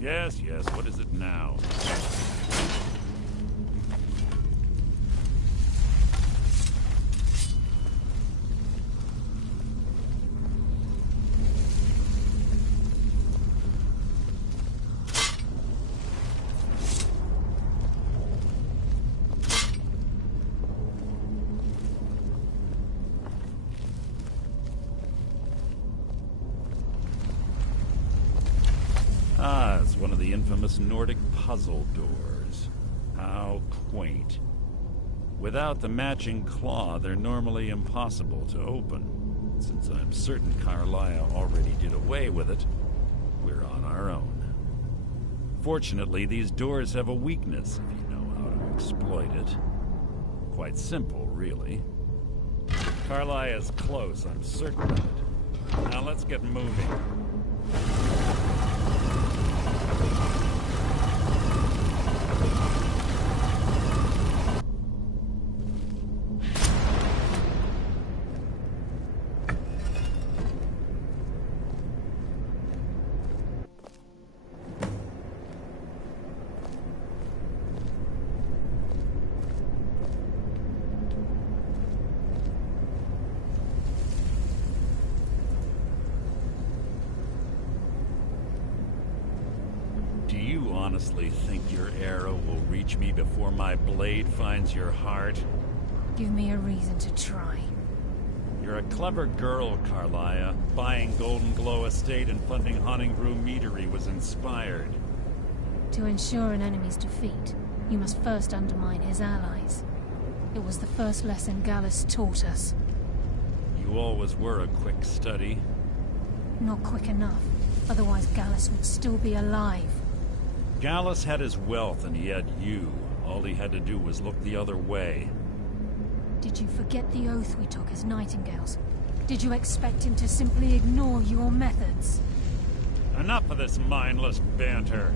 Yes, yes, what is it now? Ah, it's one of the infamous Nordic puzzle doors. How quaint. Without the matching claw, they're normally impossible to open. Since I'm certain Carlia already did away with it, we're on our own. Fortunately, these doors have a weakness if you know how to exploit it. Quite simple, really. Carlia is close, I'm certain of it. Now let's get moving. Do you honestly think your arrow will reach me before my blade finds your heart? Give me a reason to try. You're a clever girl, Carlia. Buying Golden Glow Estate and funding Honningbrew Meadery was inspired. To ensure an enemy's defeat, you must first undermine his allies. It was the first lesson Gallus taught us. You always were a quick study. Not quick enough. Otherwise Gallus would still be alive. Gallus had his wealth and he had you. All he had to do was look the other way. Did you forget the oath we took as Nightingales? Did you expect him to simply ignore your methods? Enough of this mindless banter.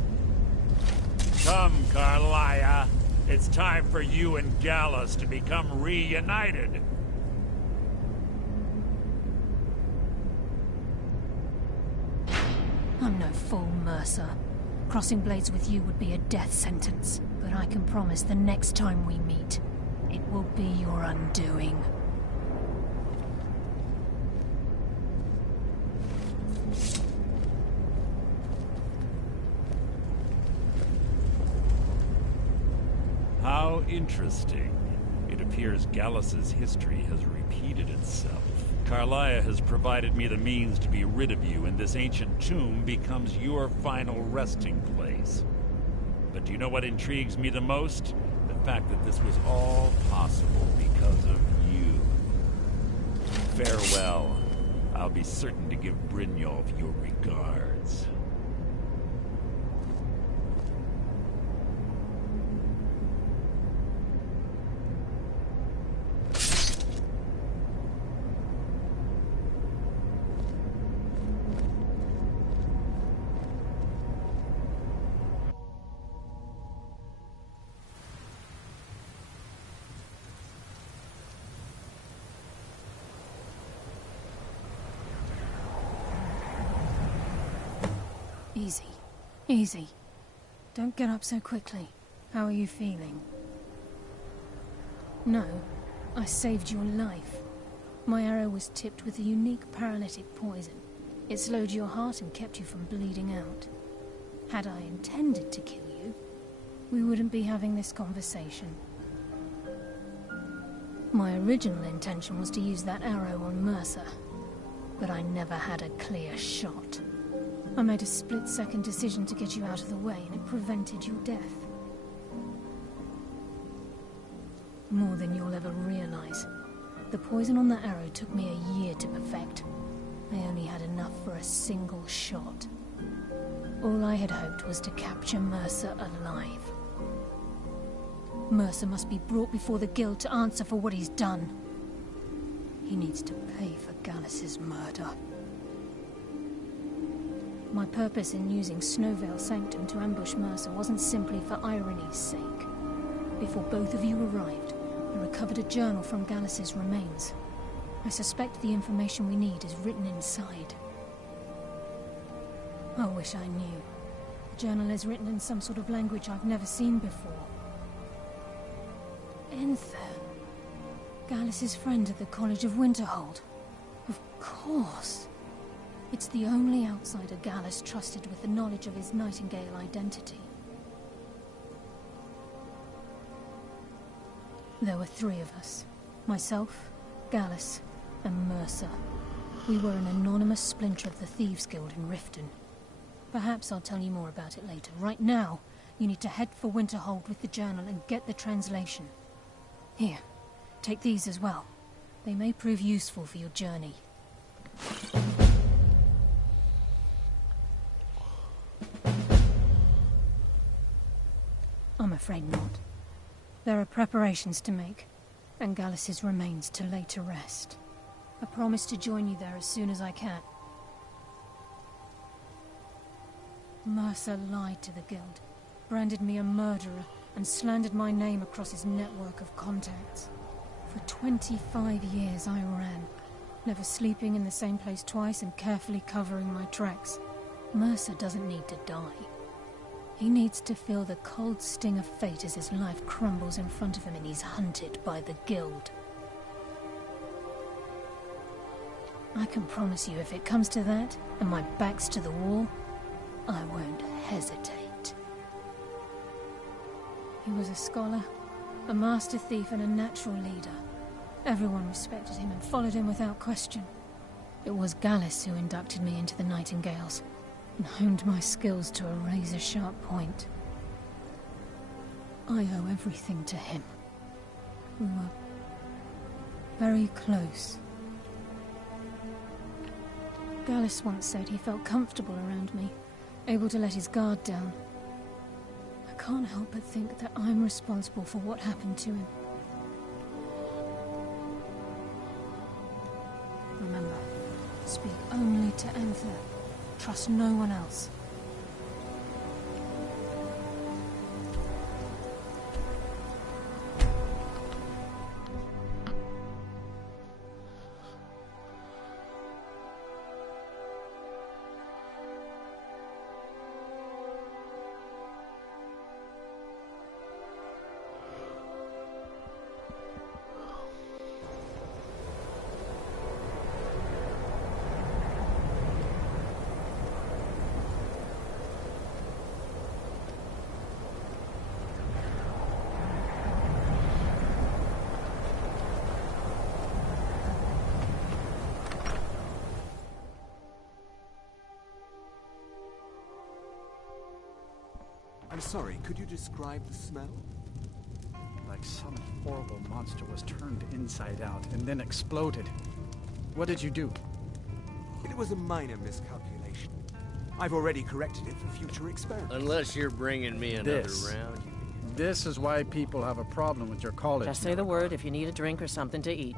Come, Carlia. It's time for you and Gallus to become reunited. I'm no fool, Mercer. Crossing blades with you would be a death sentence. But I can promise the next time we meet, it will be your undoing. How interesting. It appears Gallus's history has repeated itself. Carlia has provided me the means to be rid of you, and this ancient tomb becomes your final resting place. But do you know what intrigues me the most? The fact that this was all possible because of you. Farewell. I'll be certain to give Brynjolf your regards. Easy. Easy. Don't get up so quickly. How are you feeling? No, I saved your life. My arrow was tipped with a unique paralytic poison. It slowed your heart and kept you from bleeding out. Had I intended to kill you, we wouldn't be having this conversation. My original intention was to use that arrow on Mercer, but I never had a clear shot. I made a split-second decision to get you out of the way, and it prevented your death. More than you'll ever realize. The poison on that arrow took me a year to perfect. I only had enough for a single shot. All I had hoped was to capture Mercer alive. Mercer must be brought before the Guild to answer for what he's done. He needs to pay for Gallus's murder. My purpose in using Snowvale Sanctum to ambush Mercer wasn't simply for irony's sake. Before both of you arrived, I recovered a journal from Gallus's remains. I suspect the information we need is written inside. I wish I knew. The journal is written in some sort of language I've never seen before. Enther. Gallus's friend at the College of Winterhold. Of course. It's the only outsider Gallus trusted with the knowledge of his Nightingale identity. There were 3 of us. Myself, Gallus, and Mercer. We were an anonymous splinter of the Thieves Guild in Riften. Perhaps I'll tell you more about it later. Right now, you need to head for Winterhold with the journal and get the translation. Here, take these as well. They may prove useful for your journey. I'm afraid not. There are preparations to make, and Gallus's remains to lay to rest. I promise to join you there as soon as I can. Mercer lied to the Guild, branded me a murderer, and slandered my name across his network of contacts. For 25 years I ran, never sleeping in the same place twice and carefully covering my tracks. Mercer doesn't need to die. He needs to feel the cold sting of fate as his life crumbles in front of him and he's hunted by the Guild. I can promise you if it comes to that, and my back's to the wall, I won't hesitate. He was a scholar, a master thief and a natural leader. Everyone respected him and followed him without question. It was Gallus who inducted me into the Nightingales, and honed my skills to a razor-sharp point. I owe everything to him. We were very close. Gallus once said he felt comfortable around me, able to let his guard down. I can't help but think that I'm responsible for what happened to him. Remember, speak only to Enther. Trust no one else. I'm sorry, could you describe the smell? Like some horrible monster was turned inside out and then exploded. What did you do? It was a minor miscalculation. I've already corrected it for future experiments. Unless you're bringing me another round. This is why people have a problem with your college. Just say the word if you need a drink or something to eat.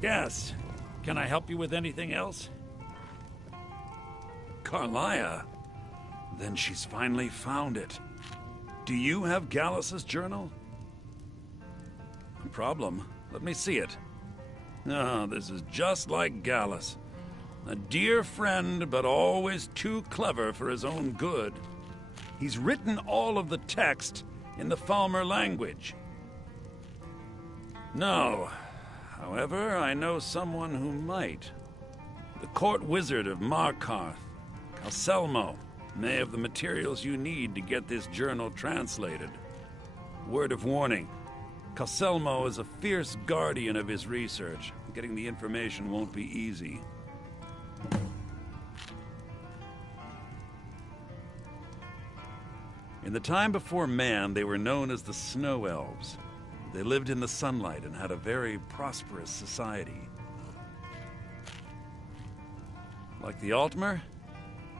Yes. Can I help you with anything else? Carlia? Then she's finally found it. Do you have Gallus's journal? No problem. Let me see it. Ah, this is just like Gallus. A dear friend, but always too clever for his own good. He's written all of the text in the Falmer language. No. However, I know someone who might. The court wizard of Markarth, Calselmo, may have the materials you need to get this journal translated. Word of warning, Calselmo is a fierce guardian of his research. Getting the information won't be easy. In the time before man, they were known as the Snow Elves. They lived in the sunlight and had a very prosperous society. Like the Altmer?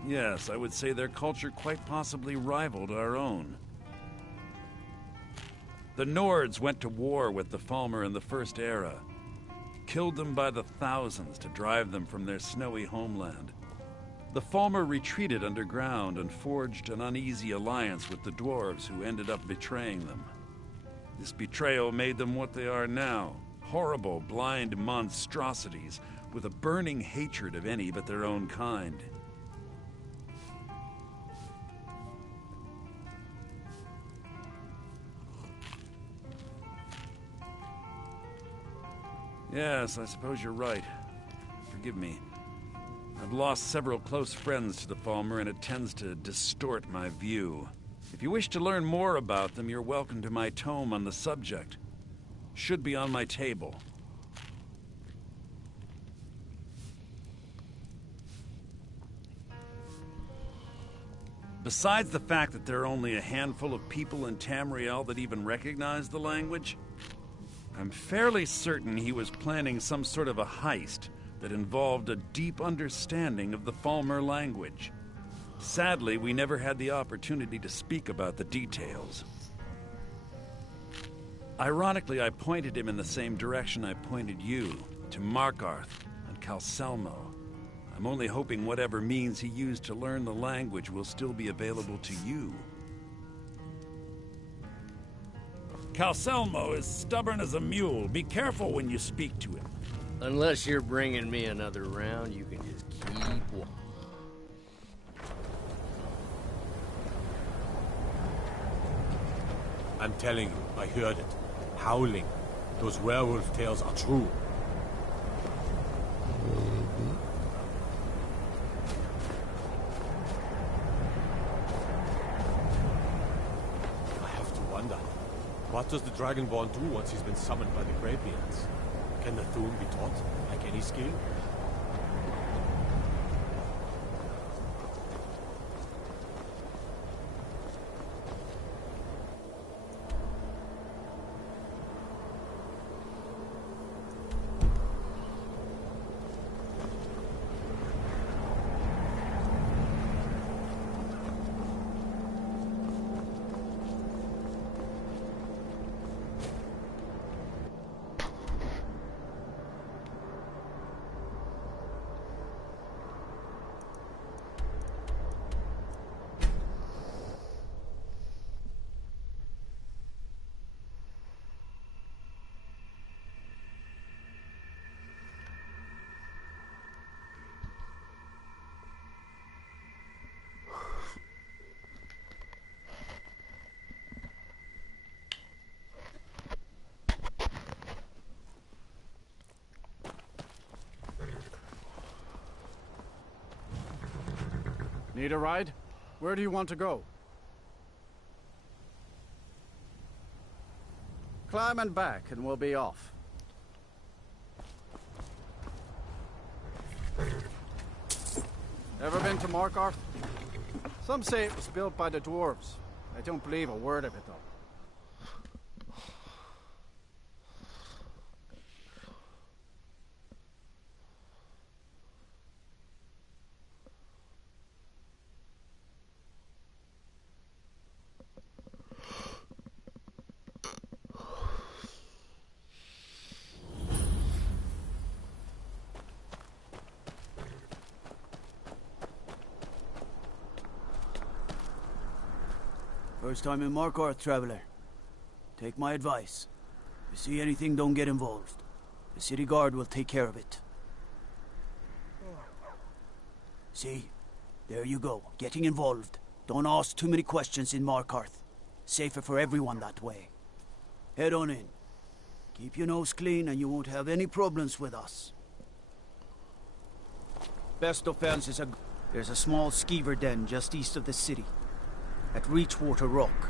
Yes, I would say their culture quite possibly rivaled our own. The Nords went to war with the Falmer in the First Era, killed them by the thousands to drive them from their snowy homeland. The Falmer retreated underground and forged an uneasy alliance with the dwarves who ended up betraying them. This betrayal made them what they are now, horrible, blind monstrosities with a burning hatred of any but their own kind. Yes, I suppose you're right. Forgive me. I've lost several close friends to the Falmer, and it tends to distort my view. If you wish to learn more about them, you're welcome to my tome on the subject. Should be on my table. Besides the fact that there are only a handful of people in Tamriel that even recognize the language, I'm fairly certain he was planning some sort of a heist that involved a deep understanding of the Falmer language. Sadly, we never had the opportunity to speak about the details. Ironically, I pointed him in the same direction I pointed you, to Markarth and Calselmo. I'm only hoping whatever means he used to learn the language will still be available to you. Calselmo is stubborn as a mule. Be careful when you speak to him. Unless you're bringing me another round, you can just keep walking. I'm telling you, I heard it. Howling. Those werewolf tales are true. I have to wonder, what does the Dragonborn do once he's been summoned by the Greybeards? Can the Thune be taught, like any skill? Need a ride? Where do you want to go? Climb and back, and we'll be off. Ever been to Markarth? Some say it was built by the dwarves. I don't believe a word of it, though. First time in Markarth, traveler. Take my advice. If you see anything, don't get involved. The city guard will take care of it. See? There you go, getting involved. Don't ask too many questions in Markarth. Safer for everyone that way. Head on in. Keep your nose clean and you won't have any problems with us. Best offense is there's a small skeever den just east of the city. At Reachwater Rock.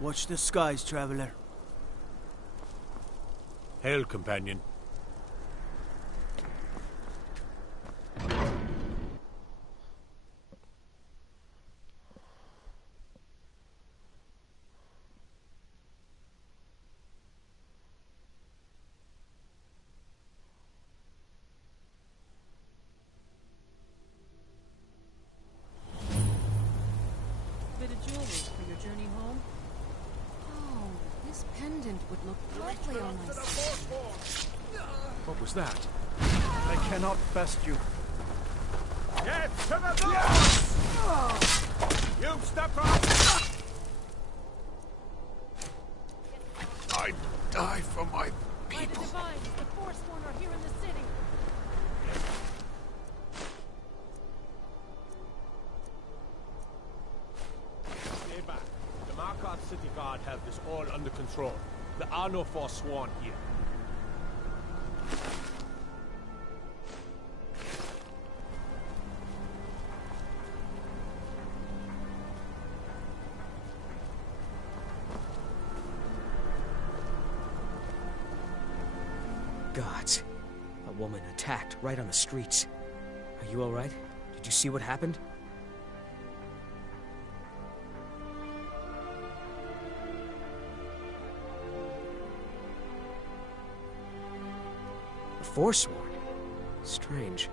Watch the skies, traveler. Hail, companion. Bit of jewelry for your journey home? Oh, this pendant would look lovely on my skin. What was that? cannot best you. Get to the door! You step right! I die for my people. By the divines, the Forsworn are here in the city. Stay back. The Markarth City Guard have this all under control. There are no Forsworn here. Gods. A woman attacked right on the streets. Are you alright? Did you see what happened? A Forsworn? Strange.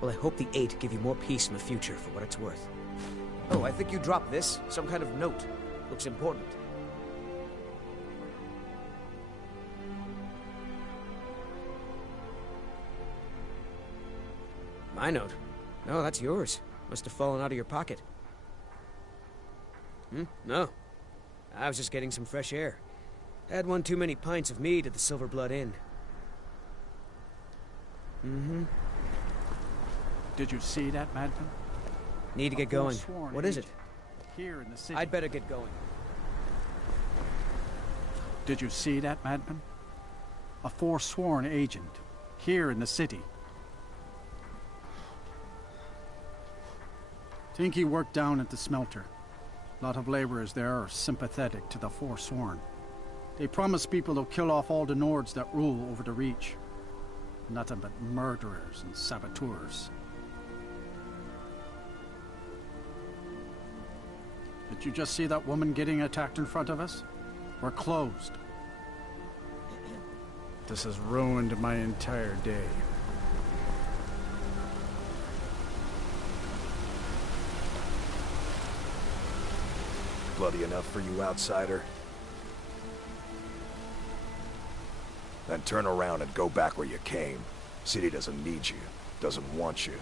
Well, I hope the Eight give you more peace in the future for what it's worth. Oh, I think you dropped this. Some kind of note. Looks important. My note? No, that's yours. Must have fallen out of your pocket. No. I was just getting some fresh air. Had one too many pints of mead at the Silver Blood Inn. Did you see that, madman? Need to get going. Forsworn What is it? agent Here in the city. I'd better get going. Did you see that, madman? A Forsworn agent here in the city. Think he worked down at the smelter. A lot of laborers there are sympathetic to the Forsworn. They promise people they'll kill off all the Nords that rule over the Reach. Nothing but murderers and saboteurs. Did you just see that woman getting attacked in front of us? We're closed. This has ruined my entire day. Bloody enough for you, outsider? Then turn around and go back where you came. City doesn't need you, doesn't want you.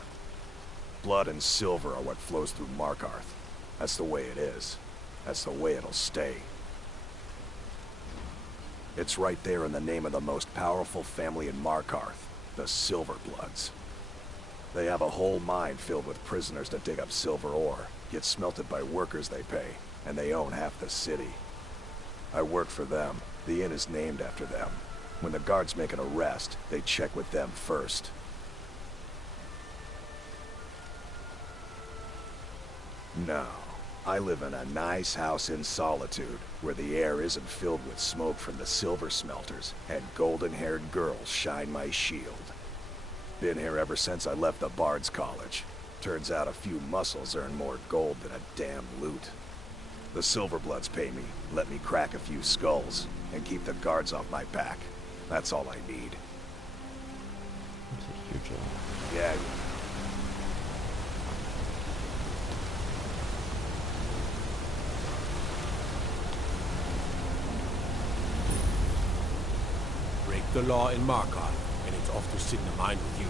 Blood and silver are what flows through Markarth. That's the way it is. That's the way it'll stay. It's right there in the name of the most powerful family in Markarth, the Silverbloods. They have a whole mine filled with prisoners that dig up silver ore, get smelted by workers they pay, and they own half the city. I work for them. The inn is named after them. When the guards make an arrest, they check with them first. No. I live in a nice house in solitude, where the air isn't filled with smoke from the silver smelters, and golden-haired girls shine my shield. Been here ever since I left the Bard's College. Turns out a few muscles earn more gold than a damn loot. The Silverbloods pay me, let me crack a few skulls, and keep the guards off my back. That's all I need. That's your job. Yeah. Break the law in Markarth, and it's off to sit in the mine with you.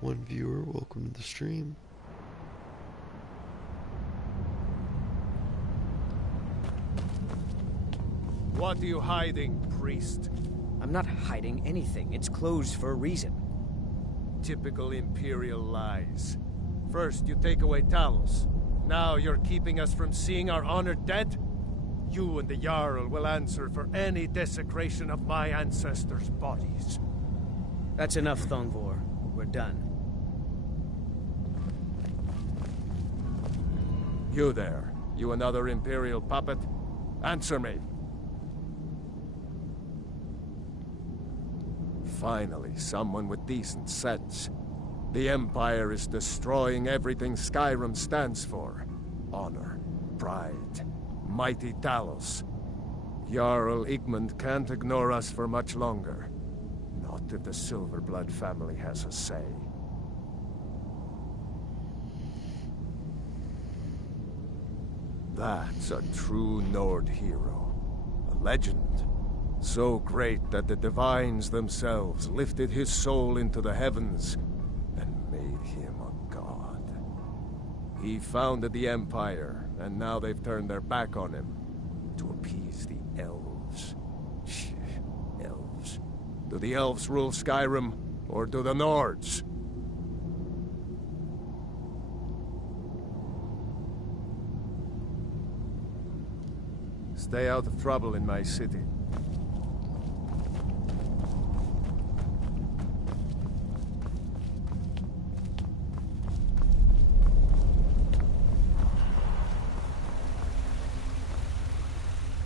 One viewer, welcome to the stream. What are you hiding, priest? I'm not hiding anything. It's closed for a reason. Typical Imperial lies. First you take away Talos. Now you're keeping us from seeing our honored dead? You and the Jarl will answer for any desecration of my ancestors' bodies. That's enough, Thongvor. We're done. You there. You another Imperial puppet? Answer me. Finally, someone with decent sense. The Empire is destroying everything Skyrim stands for. Honor, pride, mighty Talos. Jarl Igmund can't ignore us for much longer. Not if the Silverblood family has a say. That's a true Nord hero. A legend. So great that the divines themselves lifted his soul into the heavens and made him a god. He founded the Empire, and now they've turned their back on him to appease the elves. Elves. Do the elves rule Skyrim, or do the Nords? Stay out of trouble in my city.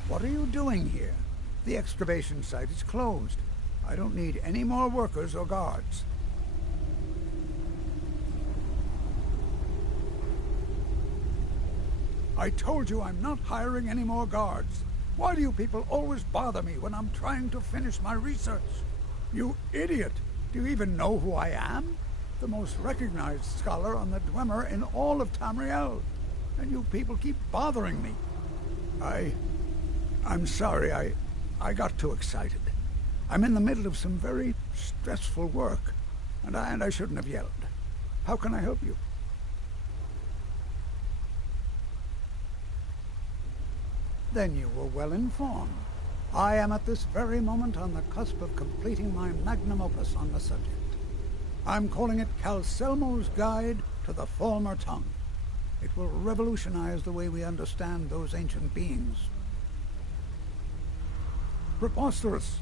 What are you doing here? The excavation site is closed. I don't need any more workers or guards. I told you I'm not hiring any more guards. Why do you people always bother me when I'm trying to finish my research? You idiot! Do you even know who I am? The most recognized scholar on the Dwemer in all of Tamriel. And you people keep bothering me. I'm sorry, I got too excited. I'm in the middle of some very stressful work, and I shouldn't have yelled. How can I help you? Then you were well informed. I am at this very moment on the cusp of completing my magnum opus on the subject. I'm calling it Calselmo's Guide to the Former Tongue. It will revolutionize the way we understand those ancient beings. Preposterous!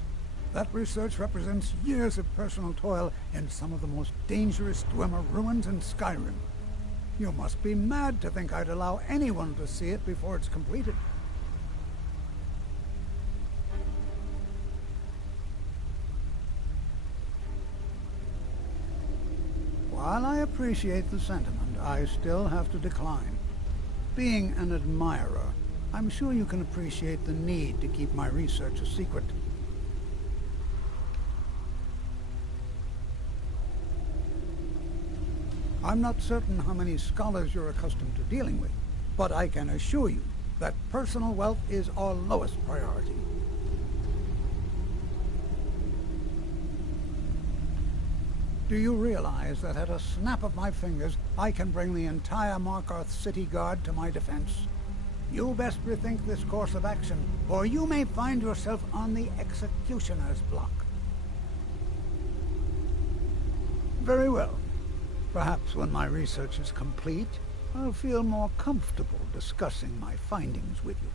That research represents years of personal toil in some of the most dangerous Dwemer ruins in Skyrim. You must be mad to think I'd allow anyone to see it before it's completed. While I appreciate the sentiment, I still have to decline. Being an admirer, I'm sure you can appreciate the need to keep my research a secret. I'm not certain how many scholars you're accustomed to dealing with, but I can assure you that personal wealth is our lowest priority. Do you realize that at a snap of my fingers, I can bring the entire Markarth City Guard to my defense? You best rethink this course of action, or you may find yourself on the executioner's block. Very well. Perhaps when my research is complete, I'll feel more comfortable discussing my findings with you.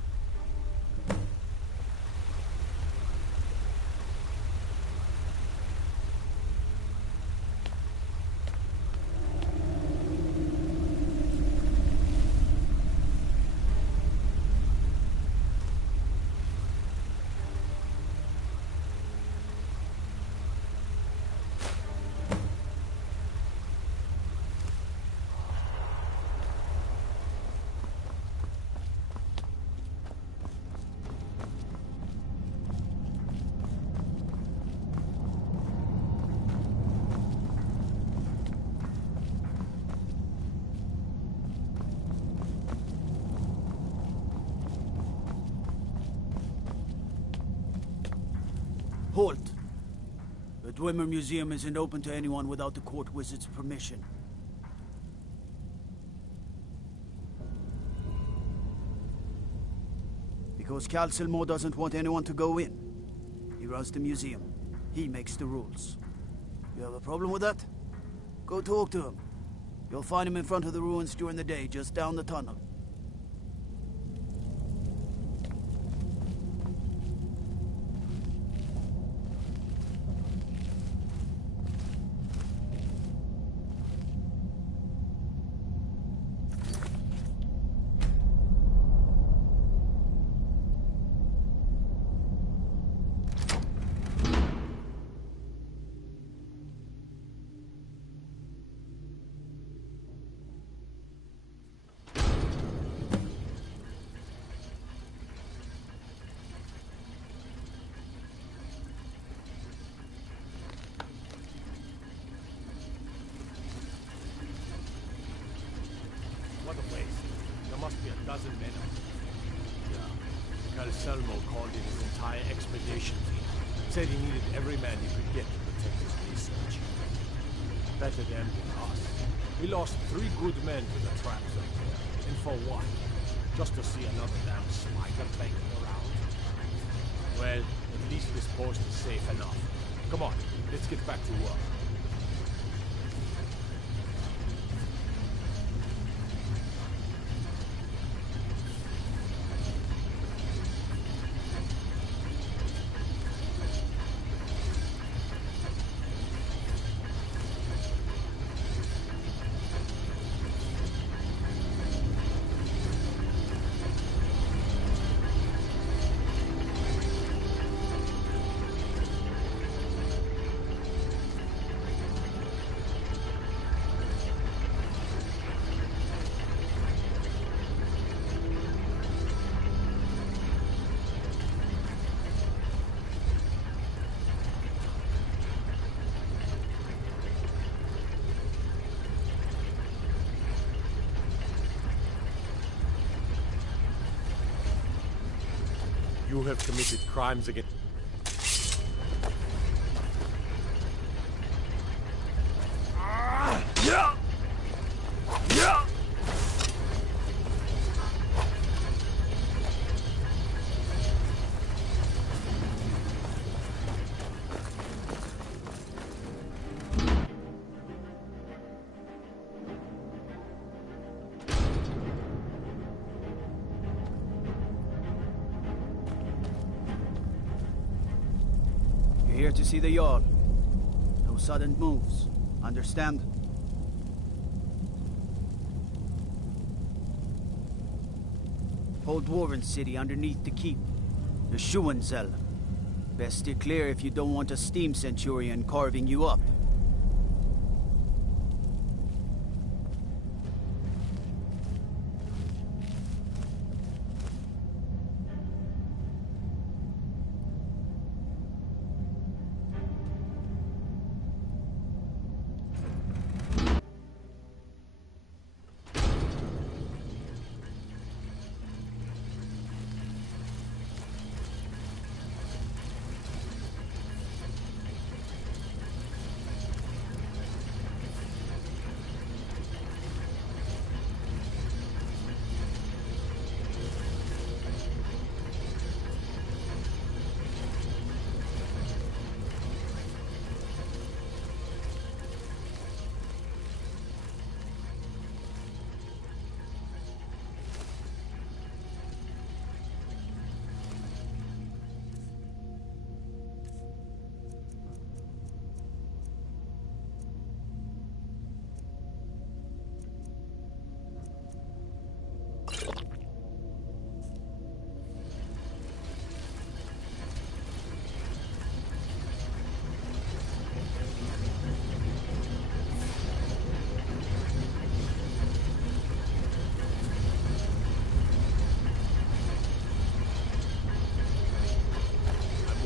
Halt! The Dwemer Museum isn't open to anyone without the court wizard's permission. Because Calselmo doesn't want anyone to go in. He runs the museum. He makes the rules. You have a problem with that? Go talk to him. You'll find him in front of the ruins during the day, just down the tunnel. What a waste. There must be a dozen men out there. Yeah. Calselmo called in his entire expedition team. Said he needed every man he could get to protect his research. Better them than us. We lost 3 good men to the traps up there. And for what? Just to see another damn spider banging around? Well, at least this post is safe enough. Come on, let's get back to work. You have committed crimes against... Here to see the Jarl. No sudden moves. Understand? Whole Dwarven city underneath the keep. The Schuenzell. Best steer clear if you don't want a steam centurion carving you up.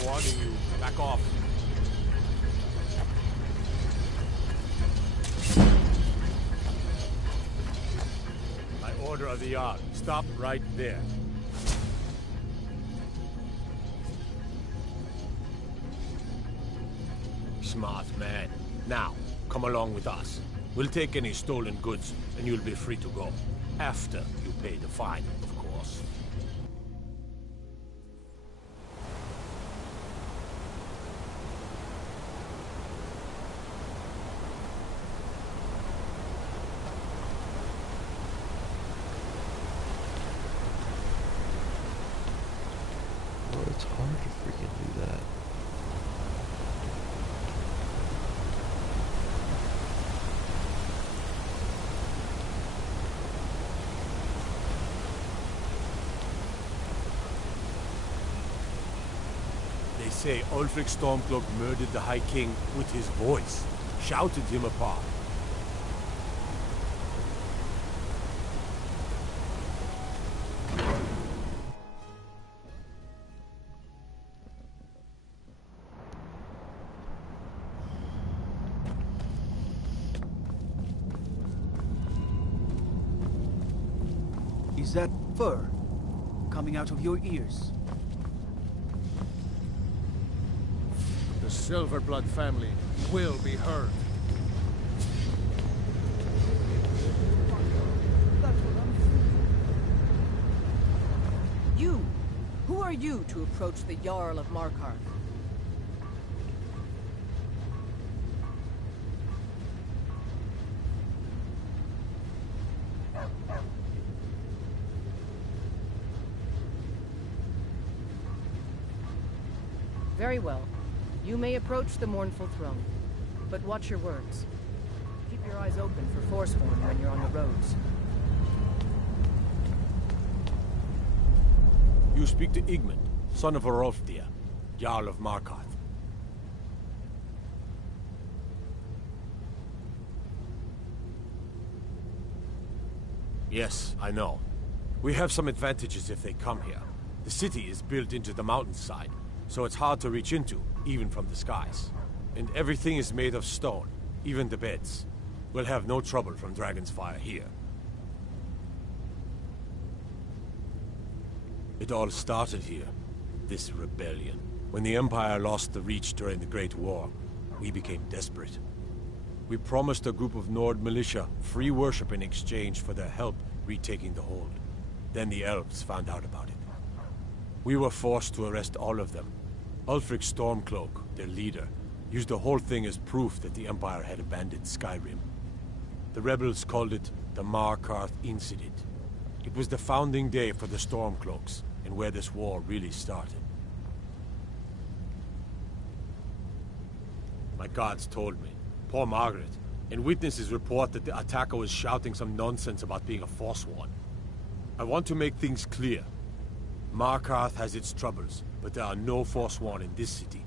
Warning you, back off. By order of the Jarl, stop right there. Smart man. Now, come along with us. We'll take any stolen goods, and you'll be free to go. After you pay the fine, of course. Well, it's hard to freaking do that. They say Ulfric Stormcloak murdered the High King with his voice, shouted him apart. Is that fur coming out of your ears? The Silverblood family will be heard. You! Who are you to approach the Jarl of Markarth? Very well. You may approach the mournful throne, but watch your words. Keep your eyes open for Forsworn when you're on the roads. You speak to Igmund, son of Orolfdir, Jarl of Markarth. Yes, I know. We have some advantages if they come here. The city is built into the mountainside, so it's hard to reach into, even from the skies. And everything is made of stone, even the beds. We'll have no trouble from Dragon's Fire here. It all started here, this rebellion. When the Empire lost the Reach during the Great War, we became desperate. We promised a group of Nord militia free worship in exchange for their help retaking the hold. Then the elves found out about it. We were forced to arrest all of them. Ulfric Stormcloak, their leader, used the whole thing as proof that the Empire had abandoned Skyrim. The rebels called it the Markarth Incident. It was the founding day for the Stormcloaks, and where this war really started. My guards told me, poor Margaret, and witnesses report that the attacker was shouting some nonsense about being a Forsworn. I want to make things clear. Markarth has its troubles, but there are no Forsworn in this city.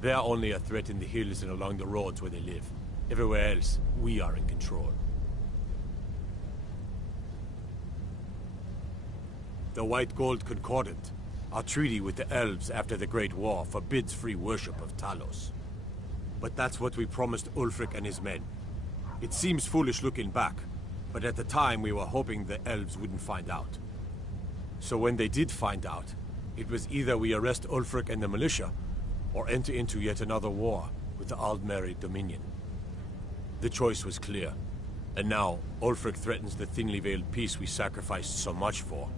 They are only a threat in the hills and along the roads where they live. Everywhere else, we are in control. The White Gold Concordant, our treaty with the elves after the Great War, forbids free worship of Talos. But that's what we promised Ulfric and his men. It seems foolish looking back, but at the time we were hoping the elves wouldn't find out. So when they did find out, it was either we arrest Ulfric and the militia, or enter into yet another war with the Aldmeri Dominion. The choice was clear, and now Ulfric threatens the thinly veiled peace we sacrificed so much for.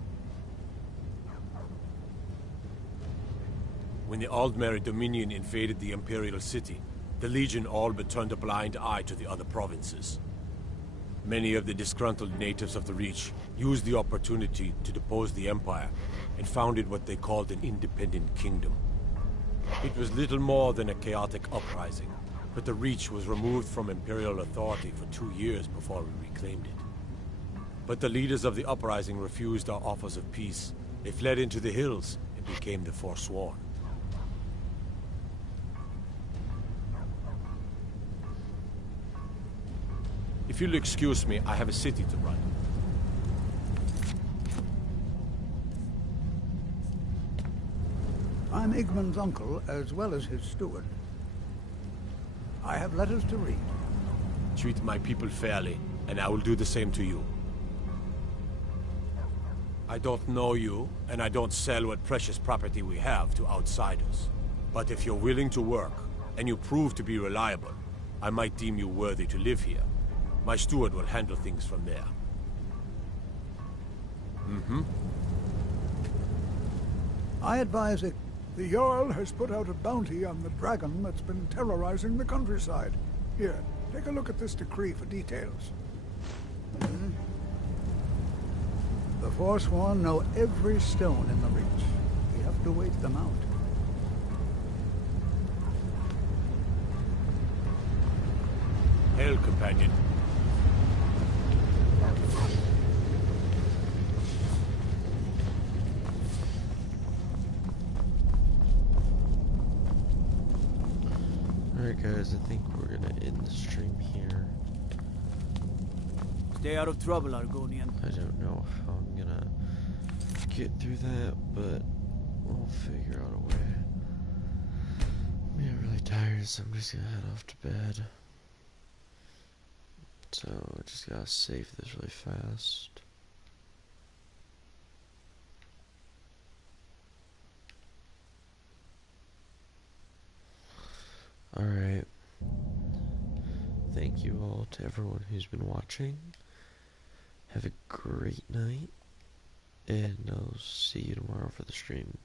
When the Aldmeri Dominion invaded the Imperial City, the Legion all but turned a blind eye to the other provinces. Many of the disgruntled natives of the Reach used the opportunity to depose the Empire and founded what they called an independent kingdom. It was little more than a chaotic uprising, but the Reach was removed from Imperial authority for 2 years before we reclaimed it. But the leaders of the uprising refused our offers of peace. They fled into the hills and became the Forsworn. If you'll excuse me, I have a city to run. I'm Igmund's uncle, as well as his steward. I have letters to read. Treat my people fairly, and I will do the same to you. I don't know you, and I don't sell what precious property we have to outsiders. But if you're willing to work, and you prove to be reliable, I might deem you worthy to live here. My steward will handle things from there. I advise it. The Jarl has put out a bounty on the dragon that's been terrorizing the countryside. Here, take a look at this decree for details. The Forsworn know every stone in the Reach. We have to wait them out. Hail, companion. Alright guys, I think we're gonna end the stream here. Stay out of trouble, Argonian. I don't know how I'm gonna get through that, but we'll figure out a way. I'm getting really tired, so I'm just gonna head off to bed. So I just gotta save this really fast. Alright. Thank you all to everyone who's been watching. Have a great night. And I'll see you tomorrow for the stream.